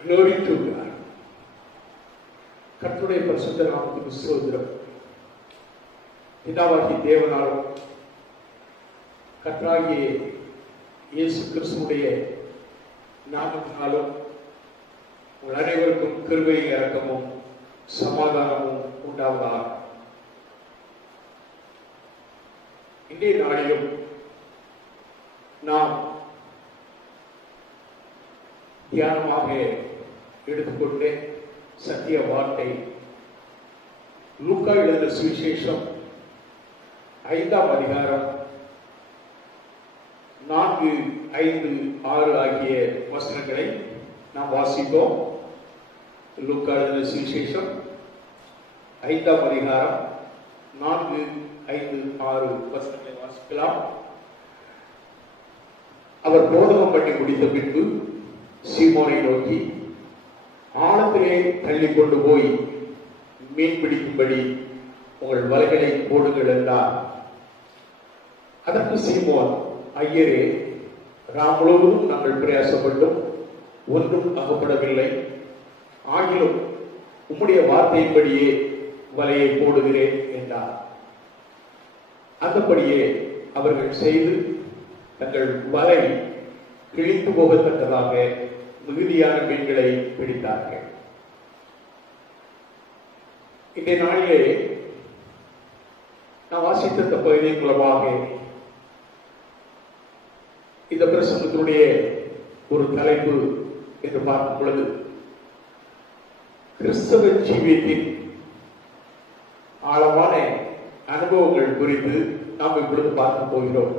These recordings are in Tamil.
Glory to God. கர்த்தருடைய பரிசுத்த நாமத்துக்கு ஸ்தோத்திரம். பிதாவாகிய தேவனாலும் கர்த்தராகிய இயேசு கிறிஸ்துவுடைய நாமத்தினாலும் உங்கள் அனைவருக்கும் கிருபையும் இரக்கமும் சமாதானமும் உண்டாவதாக. இன்றைய நாளிலும் நாம் தியானமாக எடுத்துக்கொண்டு சத்திய வார்த்தை லூக்கா எழுதின சுவிசேஷம் 5ஆம் அதிகாரம் 4, 5, 6 ஆகிய வசனங்களை நாம் வாசிப்போம். லூக்கா எழுதின சுவிசேஷம் 5ஆம் அதிகாரம் 4, 5, 6 வசனங்களை வாசிக்கலாம். அவர் போதகம் பண்ணி முடித்த பின்பு சீமோனை நோக்கி, ஆழத்திலே தள்ளி கொண்டு போய் மீன் பிடிக்கும்படி உங்கள் வலைகளை போடுங்கள் என்றார். அதற்கு சீமோன், ஐயரே, ராம் முழுவதும் நாங்கள் பிரயாசப்பட்டும் ஒன்றும் அகப்படவில்லை, ஆகிலும் உம்முடைய வார்த்தையின்படியே வலையை போடுகிறேன் என்றார். அந்தபடியே அவர்கள் செய்து தங்கள் வலை கிழித்து போகத்தக்கதாக மிகுதியான மீன்களை பிடித்தார்கள். இன்றைய நாளிலே நான் வாசித்த பகுதியின் மூலமாக இந்த பிரசங்கத்தினுடைய ஒரு தலைப்பு என்று பார்க்கும் பொழுது, கிறிஸ்தவ ஜீவியத்தின் ஆழமான அனுபவங்கள் குறித்து நாம் இப்பொழுது பார்க்க போகிறோம்.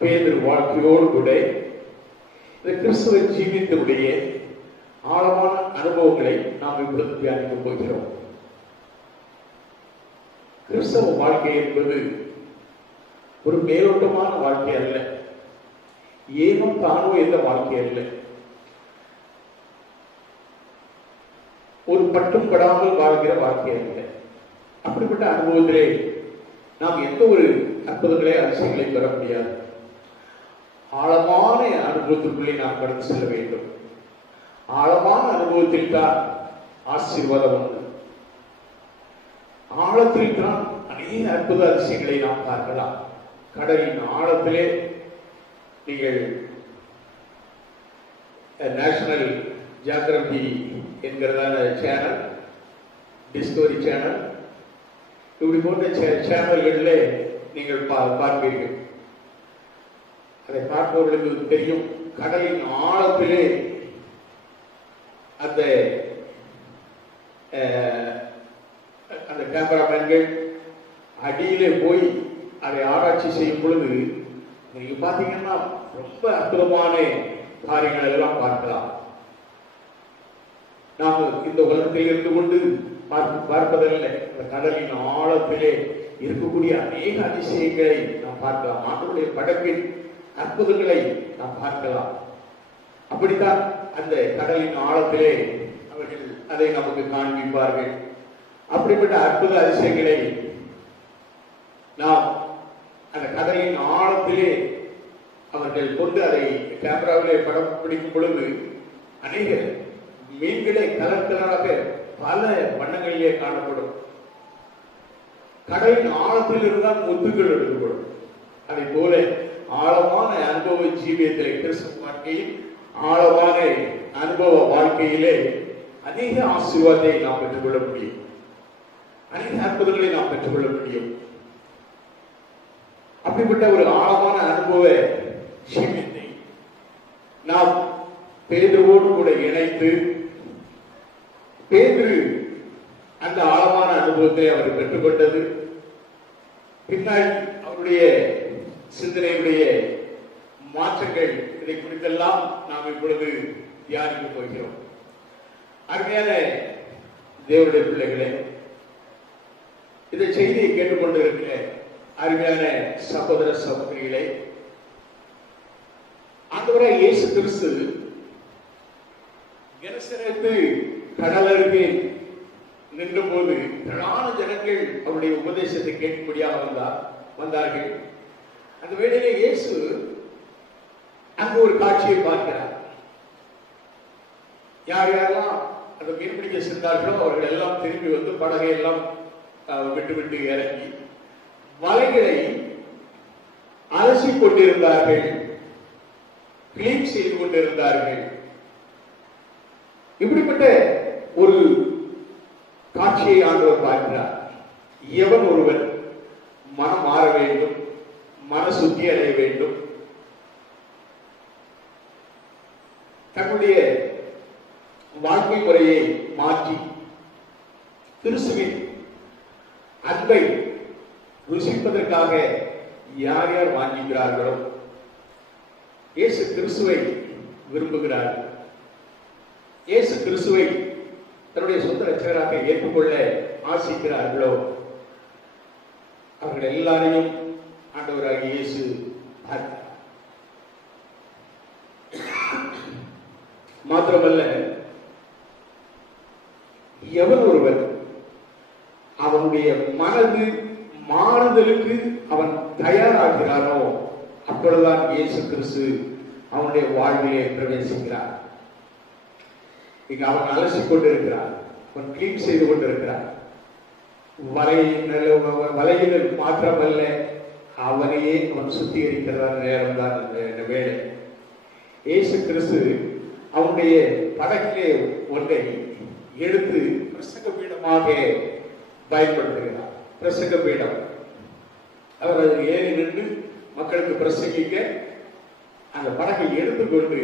பேதுரு வாழ்க்கையோடு கூட இந்த கிறிஸ்தவ ஜீவியத்தினுடைய ஆழமான அனுபவங்களை நாம் இப்பொழுது தியானிக்க போகிறோம். கிறிஸ்தவ வாழ்க்கை என்பது ஒரு மேலோட்டமான வாழ்க்கை அல்ல, ஏனோ தானோ எந்த வாழ்க்கை அல்ல, ஒரு பட்டும் படாமல் வாழ்கிற வாழ்க்கை அல்ல. அப்படிப்பட்ட அனுபவத்திலே நாம் எந்த ஒரு அற்புதங்களே அதிசயங்களை பெற முடியாது. ஆழமான அனுபவத்திற்குள்ளே நாம் கடந்து செல்ல வேண்டும். ஆழமான அனுபவத்தில் தான் ஆசீர்வாதம் உண்டு. ஆழத்தில் தான் அநேக அற்புத அதிசயங்களை நாம் பார்க்கலாம். கடலின் ஆழத்திலே நீங்கள் நேஷனல் ஜியோகிராபி என்கிறதான சேனல், டிஸ்கவரி சேனல், இப்படி போன்ற சேனல்களில் நீங்கள் பார்ப்பீர்கள். அதை பார்ப்பவர்களுக்கு தெரியும், கடலின் ஆழத்திலே அந்த கேமராமேன்கள் அடியிலே போய் அதை ஆராய்ச்சி செய்யும் பொழுது நீங்க பார்த்தீங்கன்னா ரொம்ப அற்புதமான காரியங்கள் எல்லாம் பார்க்கலாம். நாம் இந்த உலகத்தில் இருந்து கொண்டு பார்ப்பதில்லை, இந்த கடலின் ஆழத்திலே இருக்கக்கூடிய அநேக அதிசயங்களை நாம் பார்க்கலாம். ஆண்டவருடைய படைப்பின் அற்புதங்களை நாம் பார்க்கலாம். அப்படித்தான் அந்த கடலின் ஆழத்திலே அவர்கள் அதை நமக்கு காண்பிப்பார்கள். அப்படிப்பட்ட அற்புத அதிசயங்களை நாம் அந்த கடலின் ஆழத்திலே அவர்கள் கொண்டு அதை கேமராவிலே படம் பிடிக்கும் பொழுது அநேக மீன்களே கலர் கலராக பல வண்ணங்களிலே காணப்படும். கடலின் ஆழத்தில் இருந்தால் முத்துக்கள் எடுக்கப்படும். அதை போல ஆழமான அனுபவ ஜீவியத்திலே, கிறிஸ்தவ வாழ்க்கையில் ஆழமான அனுபவ வாழ்க்கையிலே அநேக ஆசீர்வாதத்தை நாம் பெற்றுக்கொள்ள முடியும், அநேக அற்புதங்களை நாம் பெற்றுக்கொள்ள முடியும். அப்படிப்பட்ட ஒரு ஆழமான அனுபவ ஜீவியத்தை நாம் பேதுருவோடு கூட இணைத்து, பேதுரு அந்த ஆழமான அனுபவத்தை அவர் பெற்றுக்கொண்டது, பின்னால் அவருடைய சிந்தனையுடைய மாற்றங்கள், இதை குறித்தெல்லாம் நாம் இப்பொழுது தியானிக்க போகிறோம். அருமையான தேவனுடைய பிள்ளைகளே, இந்த செய்தியை கேட்டுக்கொண்டு இருக்கிற அருமையான சகோதர சகோதரிகளே, ஆண்டவராகிய இயேசு கிறிஸ்து கெனசரேத்து கடல் அருகே நின்ற போது திரளான ஜனங்கள் அவருடைய உபதேசத்தை கேட்கும்படியாக வந்தார்கள். அந்த வேளையிலே இயேசு அங்கு ஒரு காட்சியை பார்க்கிறார். யார் யாரெல்லாம் அந்த மீன்பிடிக்க சென்றார்களோ அவர்கள் எல்லாம் திரும்பி வந்து படகை எல்லாம் விட்டு விட்டு இறங்கி வலைகளை அலசி கொண்டிருந்தார்கள், கிளீன் செய்து கொண்டிருந்தார்கள். இப்படிப்பட்ட ஒரு காட்சியை ஆண்டவர் பார்க்கிறார். எவன் ஒருவன் மனம் மாற வேண்டும், மன சுத்தி அடைய வேண்டும், தன்னுடைய வாழ்க்கை முறையை மாற்றி கிறிஸ்துவின் அன்பை ருசிப்பதற்காக யார் யார் வாங்கிக்கிறார்களோ இயேசு கிறிஸ்துவை விரும்புகிறார்கள், இயேசு கிறிஸ்துவை தன்னுடைய சொந்த ரட்சகராக ஏற்றுக்கொள்ள ஆசிக்கிறார்களோ அவர்கள் எல்லாரையும் ஆண்டவராகிய இயேசு பார்க்கிறார். மாத்திரமல்ல, எவன் ஒருவன் அவனுடைய மனது மாறுதலுக்கு அவன் தயாராகிறானோ அப்பொழுதுதான் இயேசு கிறிஸ்து அவனுடைய வாழ்விலே பிரவேசிக்கிறார். இங்கு அவன் அலசிக் கொண்டிருக்கிறார், அவன் கிளீன் செய்து கொண்டிருக்கிறார். வலையினர் மாத்திரமல்ல, அவனையே அவன் சுத்திகரிக்கிறதான நேரம் தான் இந்த வேலை. இயேசு கிறிஸ்து அவனுடைய படகிலே ஒன்றை எடுத்து பிரசங்க பீடமாக பயன்படுத்துகிறார். பிரசங்க பீடம், அவர் அதில் ஏறி நின்று மக்களுக்கு பிரசங்கிக்க அந்த படகை எடுத்துக்கொண்டு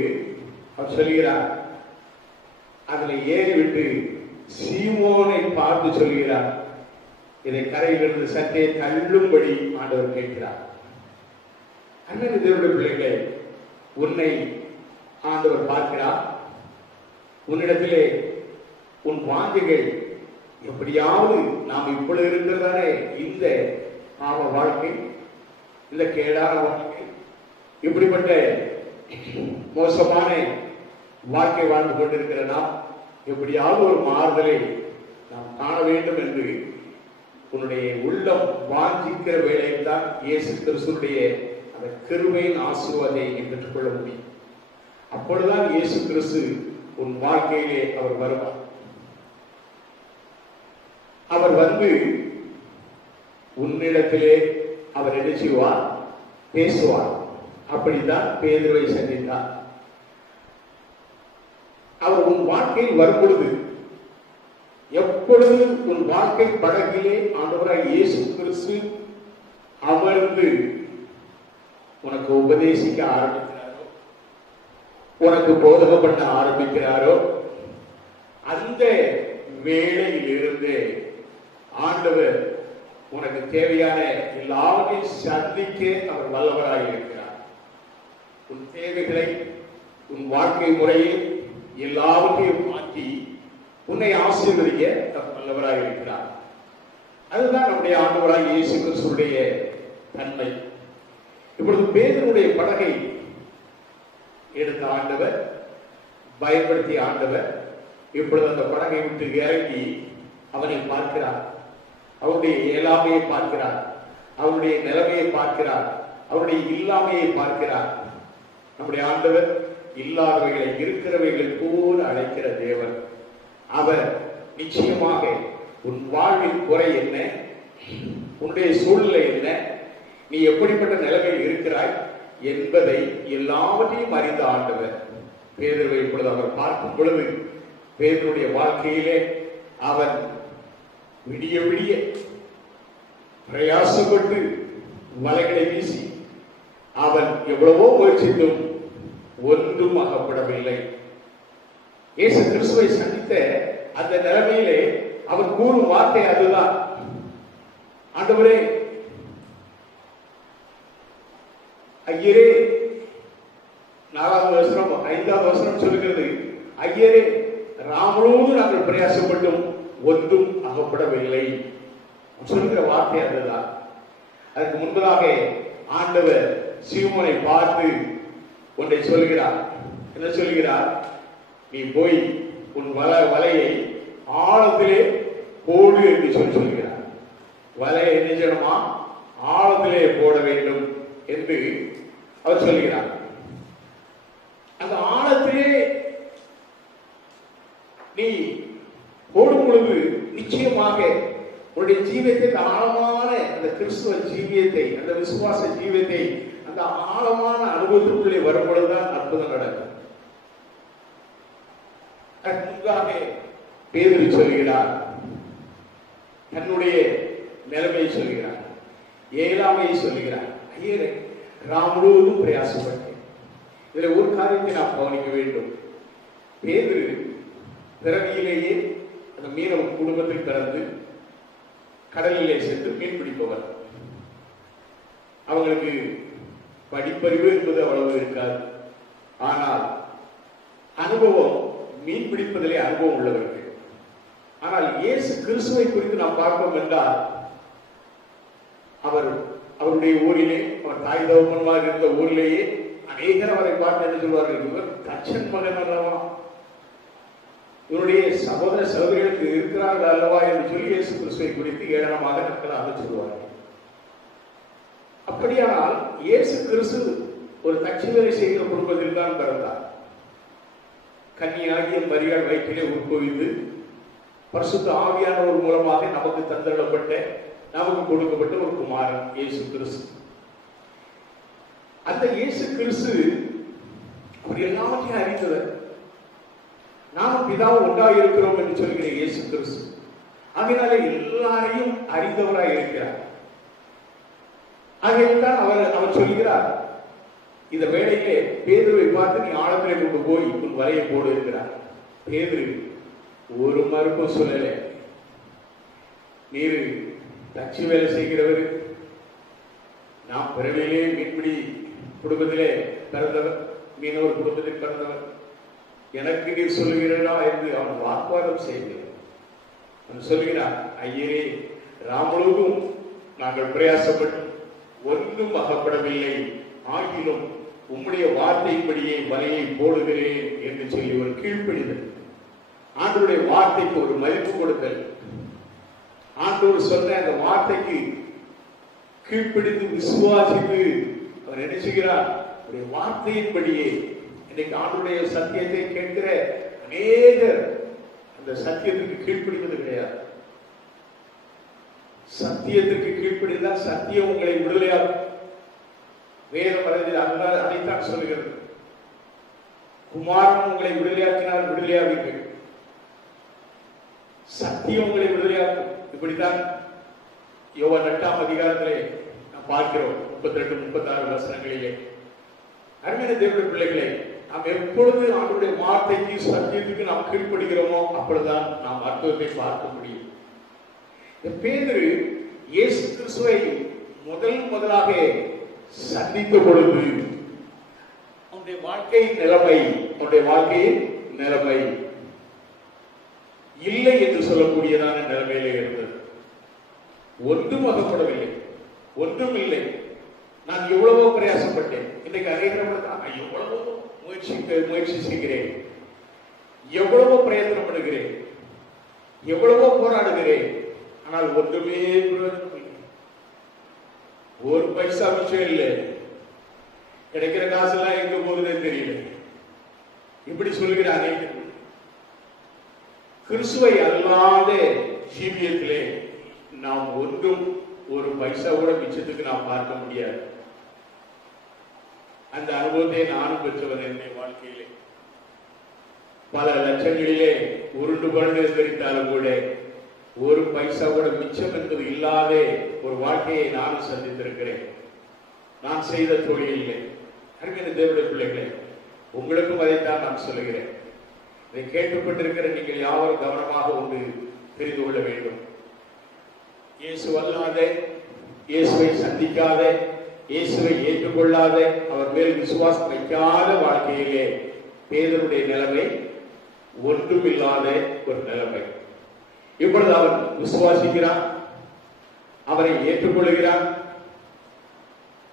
அவர் சொல்கிறார். அதில் ஏறிவிட்டு சீமோனை பார்த்து சொல்கிறார், இதை கரையிலிருந்து சற்றே தள்ளும்படி ஆண்டவர் கேட்கிறார். அண்ணன் தேவனுடைய பிள்ளைகளே, உன்னை ஆண்டவர் பார்க்கிறார். உன்னிடத்திலே உன் வாஞ்சைகள் எப்படியாவது நாம் இப்பொழுது இருக்கிறதானே இந்த பாவ வாழ்க்கை, இந்த கேடான வாழ்க்கை, இப்படிப்பட்ட மோசமான வாழ்க்கை வாழ்ந்து கொண்டிருக்கிற நாம் எப்படியாவது ஒரு மாறுதலை நாம் காண வேண்டும் என்று உன்னுடைய உள்ளம் வாஞ்சிக்கிற வேளையில் தான் இயேசு கிறிஸ்துடைய அந்த கிருபையின் ஆசீர்வாதத்தை பெற்றுக்கொள்ள முடியும். அப்பொழுதுதான் இயேசு கிறிஸ்து உன் வாழ்க்கையிலே அவர் வருவார். அவர் வந்து உன்னிடத்திலே அவர் என்ன செய்வார்? பேசுவார். அப்படித்தான் பேதுருவை சந்தித்தார். அவர் உன் வாழ்க்கையில் வரும் பொழுது, எப்பொழுது உன் வாழ்க்கை படகிலே ஆண்டவராகிய இயேசு கிறிஸ்து அமர்ந்து உனக்கு உபதேசிக்க ஆரம்பிக்கிறாரோ, உனக்கு போதகம் பண்ண ஆரம்பிக்கிறாரோ, அந்த வேளையில் இருந்து ஆண்டவர் உனக்கு தேவையான எல்லாவற்றையும் சந்திக்க அவர் வல்லவராக இருக்கிறார். உன் தேவைகளை, உன் வாழ்க்கை முறையை எல்லாவற்றையும் மாற்றி உன்னை ஆசீர்வதிக்க அவர் வல்லவராக இருக்கிறார். அதுதான் நம்முடைய ஆண்டவராகிய இயேசு கிறிஸ்துவுடைய தன்மை. இப்பொழுது பேதுருடைய படகை எடுத்த ஆண்டவர், பயன்படுத்திய ஆண்டவர் இப்பொழுது அந்த படகை விட்டு இறங்கி அவனை பார்க்கிறார். அவருடைய இயலாமையை பார்க்கிறார், அவருடைய நிலைமையை பார்க்கிறார், அவருடைய இல்லாமையை பார்க்கிறார். நம்முடைய ஆண்டவர் இல்லாதவைகளை இருக்கிறவைகளை போல அழைக்கிற தேவன். அவர் நிச்சயமாக உன் வாழ்வின் குறை என்ன, உன்னுடைய சூழ்நிலை என்ன, நீ எப்படிப்பட்ட நிலைமையில் இருக்கிறாய் என்பதை எல்லாவற்றையும் அறிந்த ஆண்டவர் பேதுருவை இப்பொழுது அவர் பார்க்கும் பொழுது, பேதுருடைய வாழ்க்கையிலே அவன் விடிய விடிய பிரயாசப்பட்டு வலைகளை வீசி அவன் எவ்வளவோ முயற்சித்தும் ஒன்றும் அகப்படவில்லை. இயேசு கிறிஸ்துவை சந்தித்த அந்த நிலைமையிலே அவர் கூறும் வார்த்தை அதுதான், ஆண்டவரே, ஐயரே, 4வது வசனம் 5வது வசனம் சொல்கிறது, ஐயரே, ராமளோடு நாங்கள் பிரயாசப்பட்டும் ஒன்றும் அகப்படவில்லை சொல்கிற வார்த்தை அதுதான். அதற்கு முன்பதாக ஆண்டவர் சீமோனை பார்த்து ஒன்றை சொல்கிறார். என்ன சொல்கிறார்? நீ போய் உன் வலையை ஆழத்திலே போடு என்று சொல்கிறார். வலையை என்ன செய்யணுமா? ஆழத்திலே போட வேண்டும் என்று அவர் சொல்கிறார். அந்த ஆழத்திலே நீ போடும் பொழுது நிச்சயமாக உன்னுடைய ஜீவியத்தை, ஆழமான அந்த கிறிஸ்துவ ஜீவியத்தை, அந்த விசுவாச ஜீவியத்தை, அந்த ஆழமான அனுபவத்திற்குள்ளே வரும் பொழுதுதான் அற்புதம் நடக்கும். முன்பாக பேதுரு சொல்கிறார், தன்னுடைய நிலைமையை சொல்கிறார், ஏழாமையை சொல்கிறார். ஐயரே, முழுவதும் பிரயாசப்பட்டேன். இதுல ஒரு காரியத்தை நாம் கவனிக்க வேண்டும். பேதுரு பிறவியிலேயே அந்த மீனவ குடும்பத்தில் பிறந்து கடலிலே சென்று மீன் பிடிப்பவர். அவங்களுக்கு படிப்பறிவு என்பது அவ்வளவு இருக்காது. ஆனால் அனுபவம், மீன் பிடிப்பதிலே அனுபவம் உள்ளவர்கள். ஆனால் இயேசு கிறிஸ்துவை குறித்து நாம் பார்ப்போம் என்றால், அவருடைய ஊரிலே, அவர் தாய் தகப்பன்மார் இருந்த ஊரிலேயே அநேகர் அவரை பார்த்து என்ன சொல்வார்கள், இவர் தச்சன் மகன் அல்லவா, இவருடைய சகோதர சகோதரிகளுக்கு இருக்கிறார்கள் அல்லவா என்று சொல்லி இயேசு கிறிஸ்துவை குறித்து ஏளனமாக நக்கலாக சொல்வார்கள். அப்படியானால் இயேசு கிறிஸ்து ஒரு தச்சு வேலை செய்கிற குடும்பத்தில் தான் பிறந்தார். கன்னியாகிய மரியாள் வயிற்றிலே உட்பொழிந்து பரிசுத்த ஆவியானவர் மூலமாக நமக்கு தந்தரப்பட்ட, நமக்கு கொடுக்கப்பட்ட ஒரு குமாரன் இயேசு கிறிஸ்து. அந்த இயேசு கிறிஸ்து அவர் எல்லாவற்றையும் அறிந்தவர். நாமும் பிதாவும் ஒன்றாக இருக்கிறோம் என்று சொல்கிற இயேசு கிறிஸ்து அதனால எல்லாரையும் அறிந்தவராய் இருக்கிறார். ஆகையால் அவர் சொல்கிறார், இந்த வேளையிலே பேதுருவை பார்த்து நீ ஆழத்திலே கொண்டு போய் உன் வலையை போடு இருக்கிறார். பேதுரு ஒரு மறுப்பும் சொல்லல. நீர் தச்சு வேலை செய்கிறவர், நாம் பிறவிலே மீன்பிடி குடும்பத்திலே பிறந்தவர், மீனவர் குடும்பத்தில் பிறந்தவர், எனக்கு நீர் சொல்லுகிறா என்று அவன் வாக்குவாதம் செய்கிறார். அவன் சொல்கிறான், ஐயரே, முழுவதும் நாங்கள் பிரயாசப்பட்டு ஒன்றும் அகப்படவில்லை, ஆகிலும் உம்முடைய வார்த்தைப்படியே வலையை போடுகிறேன் என்று சொல்லி ஒரு கீழ்ப்படிதல், ஆண்டவருடைய வார்த்தைக்கு ஒரு மதிப்பு கொடுத்தல், ஆண்டவர் சொன்ன அந்த வார்த்தைக்கு கீழ்ப்படிந்து விசுவாசித்து அவர் என்ன செய்கிறார், வார்த்தையின்படியே. இன்னைக்கு ஆண்டவருடைய சத்தியத்தை கேட்கிற அநேகர் அந்த சத்தியத்துக்கு கீழ்ப்படிவது கிடையாது. சத்தியத்திற்கு கீழ்ப்படிந்தால் சத்தியம் உங்களை விடுதலையாகும். வேதம் அதைத்தான் சொல்லுகிறது. குமாரன் உங்களை விடுதலையாக்கினால் விடுதலையாவீர்கள், சத்தியம் உங்களை விடுதலையாகும். இப்படித்தான் யோவான் 8ஆம் அதிகாரத்திலே நாம் பார்க்கிறோம், 32, 36 வசனங்களிலே. அருமையான தேவனுடைய பிள்ளைகளை, நாம் எப்பொழுது ஆண்டவருடைய வார்த்தைக்கு சத்தியத்துக்கு நாம் கீழ்ப்படுகிறோமோ அப்பொழுதுதான் நாம் அற்புதத்தை பார்க்க முடியும். பேதுரு இயேசு கிறிஸ்துவை முதலாக சந்தித்த பொழுது அவனுடைய வாழ்க்கையின் நிலைமை இல்லை என்று சொல்லக்கூடியதான நிலைமையிலே இருந்தது. ஒன்றும் அகப்படவில்லை, ஒன்றும் இல்லை. நான் எவ்வளவோ பிரயாசப்பட்டேன். இன்றைக்கு அநேகர்களுக்கு எவ்வளவோ முயற்சி செய்கிறேன், எவ்வளவோ பிரயத்தனம் பண்ணுகிறேன், எவ்வளவோ போராடுகிறேன், ஆனால் ஒன்றுமே பிரயோஜனம் இல்லை. ஒரு பைசா மிச்சம் இல்லை. கிடைக்கிற காசெல்லாம் எங்க போகுதுன்னே தெரியல. இப்படி சொல்லுகிற அநேகர்கள் கிறிஸ்துவை அல்லாத ஜீவியத்திலே நாம் ஒன்றும் ஒரு பைசா கூட மிச்சத்துக்கு நாம் பார்க்க முடியாது. அந்த அனுபவத்தை நானும் பெற்றவன். என்னுடைய வாழ்க்கையிலே பல லட்சங்களிலே உருண்டு புரண்டு தெரிந்தாலும் கூட ஒரு பைசா கூட மிச்சம் என்பது இல்லாத ஒரு வாழ்க்கையை நானும் சந்தித்திருக்கிறேன். நான் செய்த தொழிலில்லை. அருமையான தேவனுடைய பிள்ளைகளே, உங்களுக்கும் அதைத்தான் நான் சொல்லுகிறேன். இதை கேட்டுக்கொண்டிருக்கிற நீங்கள் யாவரும் கவனமாக ஒன்று தெரிந்து கொள்ள வேண்டும். இயேசு அல்லாத, இயேசுவை சந்திக்காத, இயேசுவை ஏற்றுக்கொள்ளாத, அவர் மேல் விசுவாசம் வைக்காத வாழ்க்கையிலே பேதுருடைய நிலைமை ஒன்றுமில்லாத ஒரு நிலைமை. இப்பொழுது அவன் விசுவாசிக்கிறான், அவரை ஏற்றுக்கொள்கிறான்.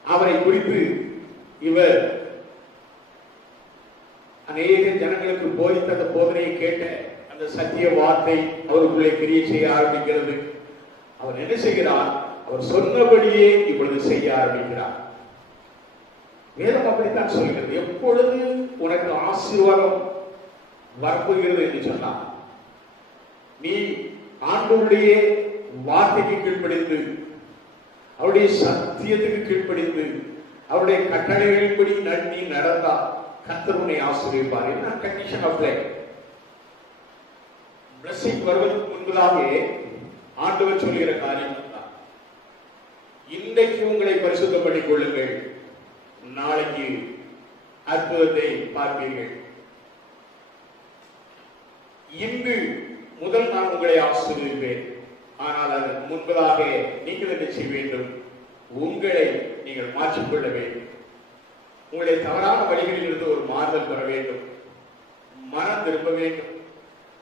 அவரை குறித்து இவர் அநேக ஜனங்களுக்கு போதித்த அந்த போதனையை கேட்ட அந்த சத்திய வார்த்தை அவருக்குள்ளே கிரியை செய்ய ஆரம்பிக்கிறது. அவர் என்ன செய்கிறார், அவர் சொன்னபடியே இப்பொழுது செய்ய ஆரம்பிக்கிறார். வேதம் அப்படித்தான் சொல்கிறது. எப்பொழுது உனக்கு ஆசீர்வாதம் வரப்போகிறது என்று சொன்னால் நீ ஆண்டவருடைய வார்த்தைக்கு கீழ்ப்படிந்து, அவருடைய சத்தியத்துக்கு கீழ்ப்படிந்து, அவருடைய கட்டளைகளின்படி நீ நடந்தா கர்த்தர் உன்னை ஆசீர்வதிப்பார். என்ன கண்டிஷன் ஆஃப் லைஃப்? பிளஸிங் வருவதற்கு முன்பதாக ஆண்டவர் சொல்கிற காரியம் தான், இன்றைக்கு உங்களை பரிசுத்தம் பண்ணிக் கொள்ளுங்கள், நாளைக்கு அற்புதத்தை பார்ப்பீர்கள். இன்று முதல் நான் உங்களை ஆசீர்வதிப்பேன். ஆனால் அதற்கு முன்பதாக நீங்கள் என்ன செய்ய வேண்டும்? உங்களை நீங்கள் மாற்றிக்கொள்ள வேண்டும். உங்களுடைய தவறான வழிகளில் இருந்து ஒரு மாறுதல் பெற வேண்டும், மனம் திரும்ப வேண்டும்.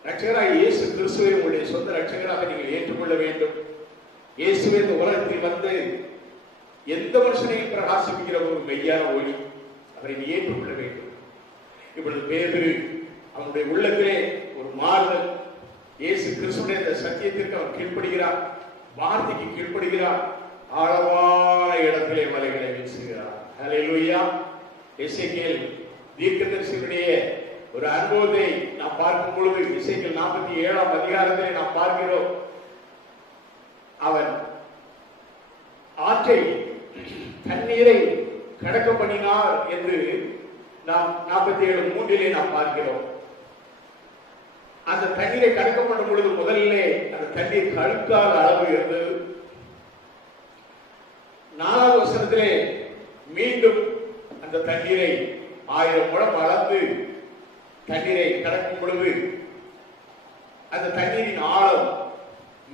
ரட்சகராக இயேசு கிறிஸ்துவை உங்களுடைய சொந்த ரட்சகராக நீங்கள் ஏற்றுக்கொள்ள வேண்டும். இயேசுவை இந்த உலகத்தில் வந்து எந்த மனுஷனையும் பிரகாசிக்கிற ஒரு மெய்யான ஒளி, அவரை நீ ஏற்றுக்கொள்ள வேண்டும். இப்பொழுது பேதுரு அவனுடைய உள்ளத்திலே ஒரு மாறுதல், இயேசு கிறிஸ்துடைய இந்த சத்தியத்திற்கு அவர் கீழ்ப்படுகிறார், வார்த்தைக்கு கீழ்ப்படுகிறார், ஆழமான இடத்திலே வலைகளை வீசுகிறார். ஹல்லேலூயா. எசேக்கியேல் தீர்க்கதரிசியுடைய ஒரு அனுபவத்தை நாம் பார்க்கும் பொழுது எசேக்கியேல் 47ஆம் அதிகாரத்திலே நாம் பார்க்கிறோம். அவன் ஆற்றை தண்ணீரை கடக்க பண்ணினார் என்று நாம் 47:3 நாம் பார்க்கிறோம். அந்த தண்ணீரை கடக்க பண்ணும் பொழுது முதலிலே அந்த தண்ணீர் கழுக்காத அளவு இருந்தது. 4வது வசனத்திலே மீண்டும் அந்த தண்ணீரை 1000 முழம் அளந்து தண்ணீரை கடக்கும் பொழுது அந்த தண்ணீரின் ஆழம்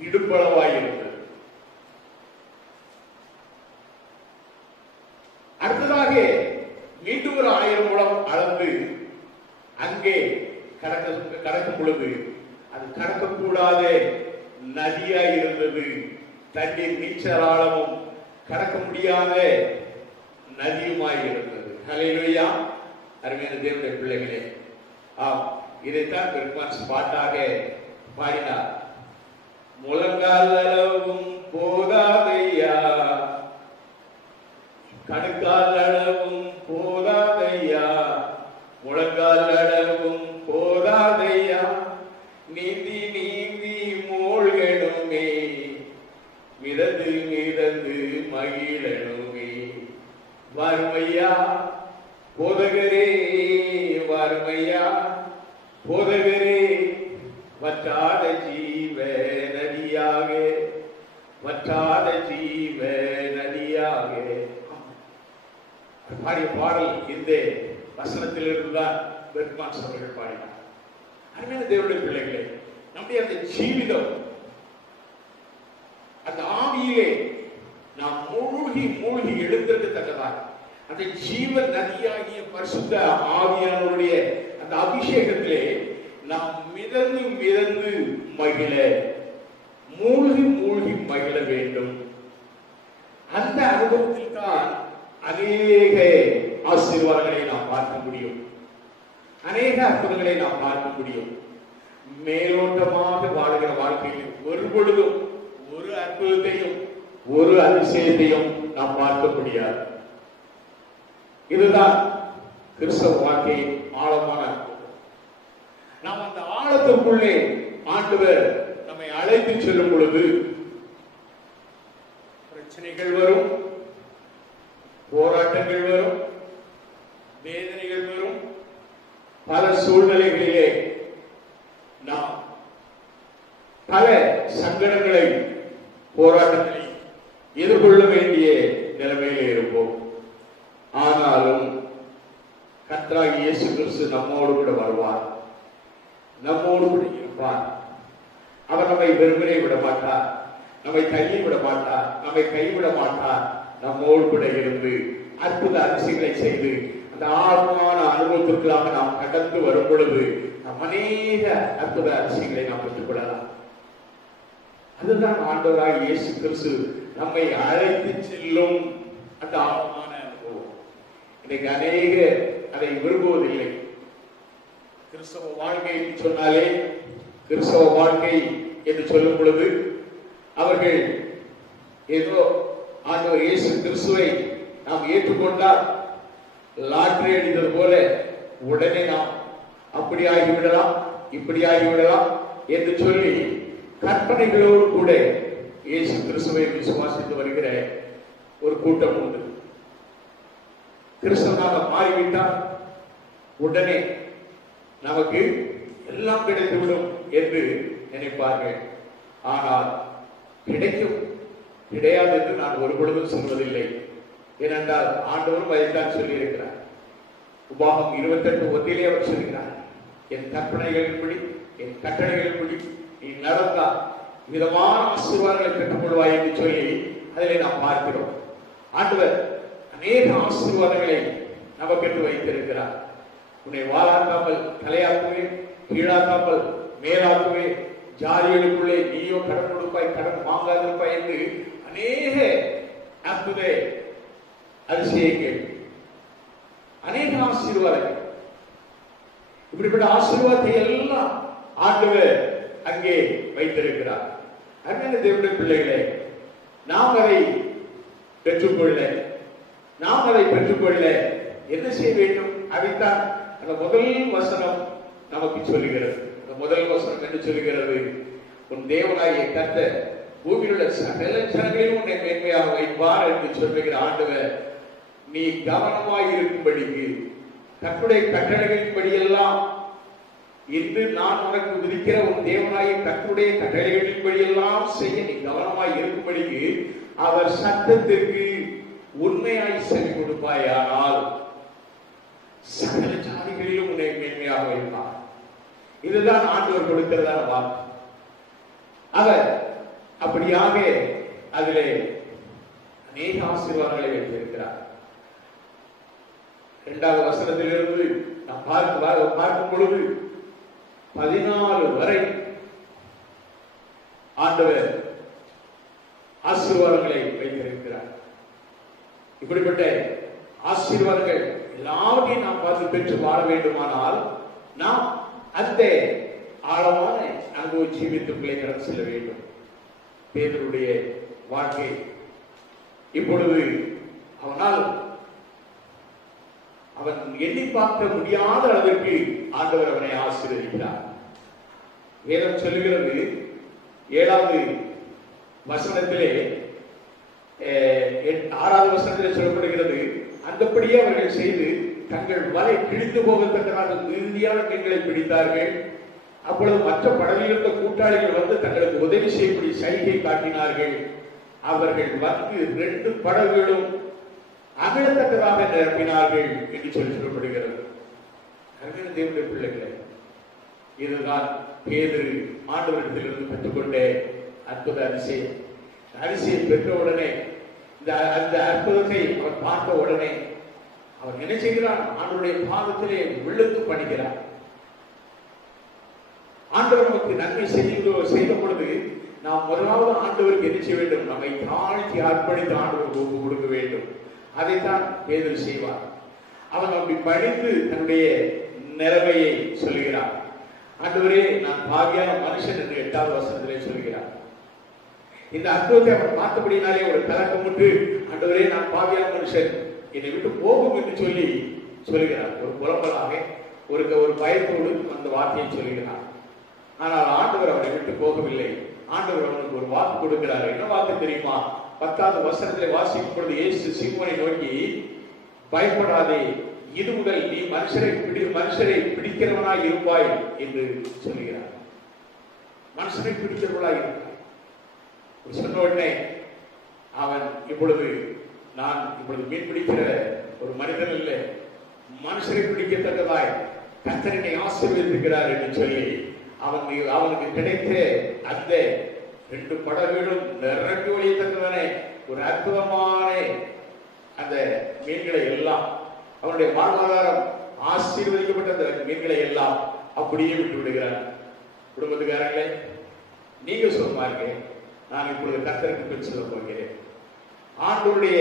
இடுப்பளவாய் இருந்தது. அடுத்ததாக மீண்டும் ஒரு 1000 முழம் அளந்து அங்கே கடக்கும் பொழுது அது கடக்கக்கூடாத நதியாய் இருந்தது. தண்ணீர் நீச்சல் ஆழமும் கடக்க முடியாத நதியுமாய் இருந்தது. ஹல்லேலூயா. அருமையான தேவனுடைய பிள்ளைகளே, இதைத்தான் பெருமான் பாட்டாக பாடினார். முழங்கால் அளவும் போதாதையா, கணுக்கால் அளவும் போதாதையா, முழங்கால் அளவும் போதாதையா, நீந்தி நீந்தி மூழ்கணுமே, மிதந்து மிதந்து மகிழணுமே. வறுமையா போதகரே, வறுமையா போதகரே, வற்றாத ஜீவ நதியாக, வற்றாத ஜீவ நதியாக. பாடிய பாடல் இந்த வசனத்தில் இருந்துதான் பெர்க்மான்ஸ் அவர்கள் பாடினார். அருமையான தேவனுடைய பிள்ளைகளே, நம்முடைய அந்த ஜீவிதம், அந்த ஆவியிலே நாம் மூழ்கி மூழ்கி எழுந்திருக்கத்தக்கதாக அந்த ஜீவ நதியாகிய பரிசுத்த ஆவியானவருடைய அந்த அபிஷேகத்திலே நாம் மிதந்து மிதந்து மகிழ, மூழ்கி மூழ்கி மகிழ வேண்டும். அந்த அனுபவத்தில் தான் அநேக ஆசீர்வாதங்களை நாம் பார்க்க முடியும், அநேக அற்புதங்களை நாம் பார்க்க முடியும். மேலோட்டமாக வாழ்கிற வாழ்க்கையில் ஒரு பொழுதும் ஒரு அற்புதத்தையும் ஒரு அதிசயத்தையும் நாம் பார்க்க முடியாது. இதுதான் கிறிஸ்தவ வாழ்க்கையின் ஆழமான அற்புதம். நாம் அந்த ஆழத்திற்குள்ளே ஆண்டவர் நம்மை அழைத்து செல்லும் பொழுது பிரச்சனைகள் வரும், போராட்டங்கள் வரும், வேதனைகள் வரும். பல சூழ்நிலைகளிலே நாம் பல சங்கடங்களை, போராட்டங்களை எதிர்கொள்ள வேண்டிய நிலைமையிலே இருப்போம். ஆனாலும் கர்த்தராகிய இயேசு கிறிஸ்து நம்மோடு கூட வருவார், நம்மோடு கூட இருப்பார். அவர் நம்மை வெறுமனே விட மாட்டார், நம்மை தள்ளி விட மாட்டார், நம்மை கைவிட மாட்டார். நம்மோடு கூட இருந்து அற்புத அதிசயங்களை செய்து அந்த ஆழமான அனுபவத்திற்காக நாம் கடந்து வரும் பொழுது நாம் அநேக அற்புத அதிசயங்களை நாம் பெற்றுக்கொள்ளலாம். அதுதான் ஆண்டவராகிய இயேசு கிறிஸ்து நம்மை அழைத்து செல்லும் அந்த ஆழமான அனுபவம். இன்னைக்கு அநேக அதை விரும்புவதில்லை. கிறிஸ்தவ வாழ்க்கை என்று சொன்னாலே, கிறிஸ்தவ வாழ்க்கை என்று சொல்லும் பொழுது அவர்கள் ஏதோ ஆண்டவர் இயேசு கிறிஸ்துவை நாம் ஏற்றுக்கொண்டால் லாட்டரி அடித்தது போல உடனே நாம் அப்படி ஆகிவிடலாம், இப்படி ஆகிவிடலாம், என்று சொல்லி கற்பனைகளோடு கூட இயேசு கிறிஸ்துவை விசுவாசித்து வருகிற ஒரு கூட்டம் உண்டு. கிறிஸ்தவனாக மாறிவிட்டால் உடனே நமக்கு எல்லாம் கிடைத்துவிடும் என்று நினைப்பார்கள். ஆனால் கிடைக்கும் கிடையாது என்று நான் ஒரு பொழுதும் சொல்வதில்லை. ஏனென்றால் ஆண்டவரும் அதைத்தான் சொல்லியிருக்கிறார். உபாகம் 28:1 அவர் சொல்கிறார், என் கற்பனைகளின்படி என் கட்டளைகளின்படி நீ நடந்தால் விதமான ஆசீர்வாதங்களை பெற்றுக் கொள்வாய் என்று சொல்லி அதிலே நாம் பார்க்கிறோம். ஆண்டவர் அநேக ஆசீர்வாதங்களை நமக்கென்று வைத்திருக்கிறார். உன்னை வாழாக்காமல் தலையாக்குவேன், கீழாக்காமல் மேலாக்குவேன், ஜாதிகளுக்குள்ளே நீயோ கடன் கொடுப்பாய், கடன் வாங்காதிருப்பாய் என்று அநேக அற்புத அதிசயங்கள், அநேக ஆசீர்வாதங்கள். இப்படிப்பட்ட ஆசீர்வாதத்தை எல்லாம் ஆண்டவர் அங்கே வைத்திருக்கிறார். அருமையான தேவனுடைய பிள்ளைகளே, நாம் அதை பெற்றுக்கொள்ள என்ன செய்ய வேண்டும்? அதைத்தான் அந்த முதல் வசனம் நமக்கு சொல்லுகிறது. அந்த முதல் வசனம் என்ன சொல்லுகிறது? உன் தேவனாகிய கர்த்தர் பூமியில் உள்ள சகல ஜனங்களையும் உன்னை மேன்மையாக வைப்பார் என்று சொல்லுகிற ஆண்டவர், நீ கவனமாய் இருக்கும்படிக்கு கர்த்தருடைய கட்டளைகளின்படியெல்லாம், இன்று நான் உனக்கு விதிக்கிற உன் தேவனாகிய கர்த்தருடைய கட்டளைகளின்படியெல்லாம் செய்ய நீ கவனமாய் இருக்கும்படிக்கு அவர் சத்தத்திற்கு உண்மையாய் செவி கொடுப்பாயானால் சகல ஜாதிகளிலும் உன்னை மேன்மையாக வைப்பார். இதுதான் ஆண்டவர் கொடுக்கிறதான வாக்கு. அவர் அப்படியாக அதிலே அநேக ஆசீர்வாதங்களை வைத்திருக்கிறார். 2வது வசனத்திலிருந்து நாம் பார்க்கும் பொழுது 14 வரை ஆண்டவர் ஆசீர்வாதங்களை வைத்திருக்கிறார். இப்படிப்பட்ட ஆசீர்வாதங்கள் எல்லாவற்றையும் நாம் பார்த்து பெற்று வாழ வேண்டுமானால் நாம் அந்த ஆழமான அனுபவ ஜீவித்துக்குள்ளே கடந்து செல்ல வேண்டும். பேதுருடைய வாழ்க்கை இப்பொழுது அவன் எண்ணி பார்க்க முடியாத அளவிற்கு ஆண்டவர் அவனை ஆசீர்வதிக்கிறார். வேதம் சொல்லுகிறது 7வது வசனத்திலே 6வது வசனத்திலே சொல்லப்படுகிறது, அந்தபடியே அவர்கள் செய்து தங்கள் வலை கிழித்து போகத்தக்கதாக இறுதியான மீன்களை பிடித்தார்கள். அப்பொழுது மற்ற படகில் இருந்த கூட்டாளிகள் வந்து தங்களுக்கு உதவி செய்யப்படி சைகை காட்டினார்கள். அவர்கள் வந்து 2 படகுகளும் அகலத்தக்கதாக நிரப்பினார்கள் என்று சொல்லப்படுகிறது. அருமையான தேவனுடைய பிள்ளைகளே, இதுதான் பேதுரு ஆண்டவரிடத்திலிருந்து பெற்றுக்கொண்ட அற்புத அதிசயம். அதிசயம் பெற்ற உடனே அந்த அற்புதத்தை அவர் பார்த்த உடனே அவர் என்ன செய்கிறார்? ஆண்டவருடைய பாதத்திலே விழுந்து பணிகிறார். ஆண்டவர் நமக்கு நன்மை செய்த பொழுது நாம் முதலாவது ஆண்டவருக்கு என்ன செய்ய வேண்டும்? நம்மை தாழ்த்தி அர்ப்பணித்து ஆண்டவருக்கு ஒப்பு கொடுக்க வேண்டும். அதைத்தான் பேதுரு செய்வார். அவன் அப்படி பணிந்து தன்னுடைய நிலைமையை சொல்லுகிறார். ஆண்டவரே, நான் பாவியான மனுஷன் என்று 8வது வசனத்திலே சொல்கிறார். இந்த அற்புதத்தை அவர் பார்த்தபடினாலே ஒரு கலக்கமுட்டு, ஆண்டவரே, நான் பாவியான மனுஷன், என்னை விட்டு போகும் என்று சொல்லுகிறார். ஒரு புலம்பலாக ஒரு பயத்தோடு அந்த வார்த்தையை சொல்லுகிறார். ஆனால் ஆண்டவர் அவரை விட்டு போகவில்லை. ஆண்டவர் அவனுக்கு ஒரு வாக்கு கொடுக்கிறார். என்ன வாக்கு தெரியுமா? 10வது வசனத்திலே வாசிக்கும் பொழுது இயேசு சீமோனை நோக்கி, பயப்படாதே, இது முதல் நீ மனுஷரை பிடிக்கிறவனாய் இருப்பாய் என்று சொல்லுகிறார். மனுஷரை பிடிக்கிறவனாய் இருப்பாய் சொன்ன உடனே அவன் நான் இப்பொழுது மீன் பிடிக்கிற ஒரு மனிதன் இல்லை, மனுஷரை பிடிக்கத்தக்கதாய் கர்த்தரை ஆசீர்வதிக்கிறார் என்று சொல்லி அவனுக்கு கிடைத்த அந்த 2 படகுகளும் நிரம்பி ஒழியத்தக்கதான ஒரு அற்புதமான அந்த மீன்களை எல்லாம், அவனுடைய வாழ்வாதாரம் ஆசீர்வதிக்கப்பட்ட அந்த மீன்களை எல்லாம் அப்படியே விட்டு விடுகிறார். குடும்பத்துக்காரங்களே, நீங்க சொல்லுவாங்க, நான் இப்பொழுது கர்த்தருக்கு பின் சொல்ல போகிறேன். ஆண்டவருடைய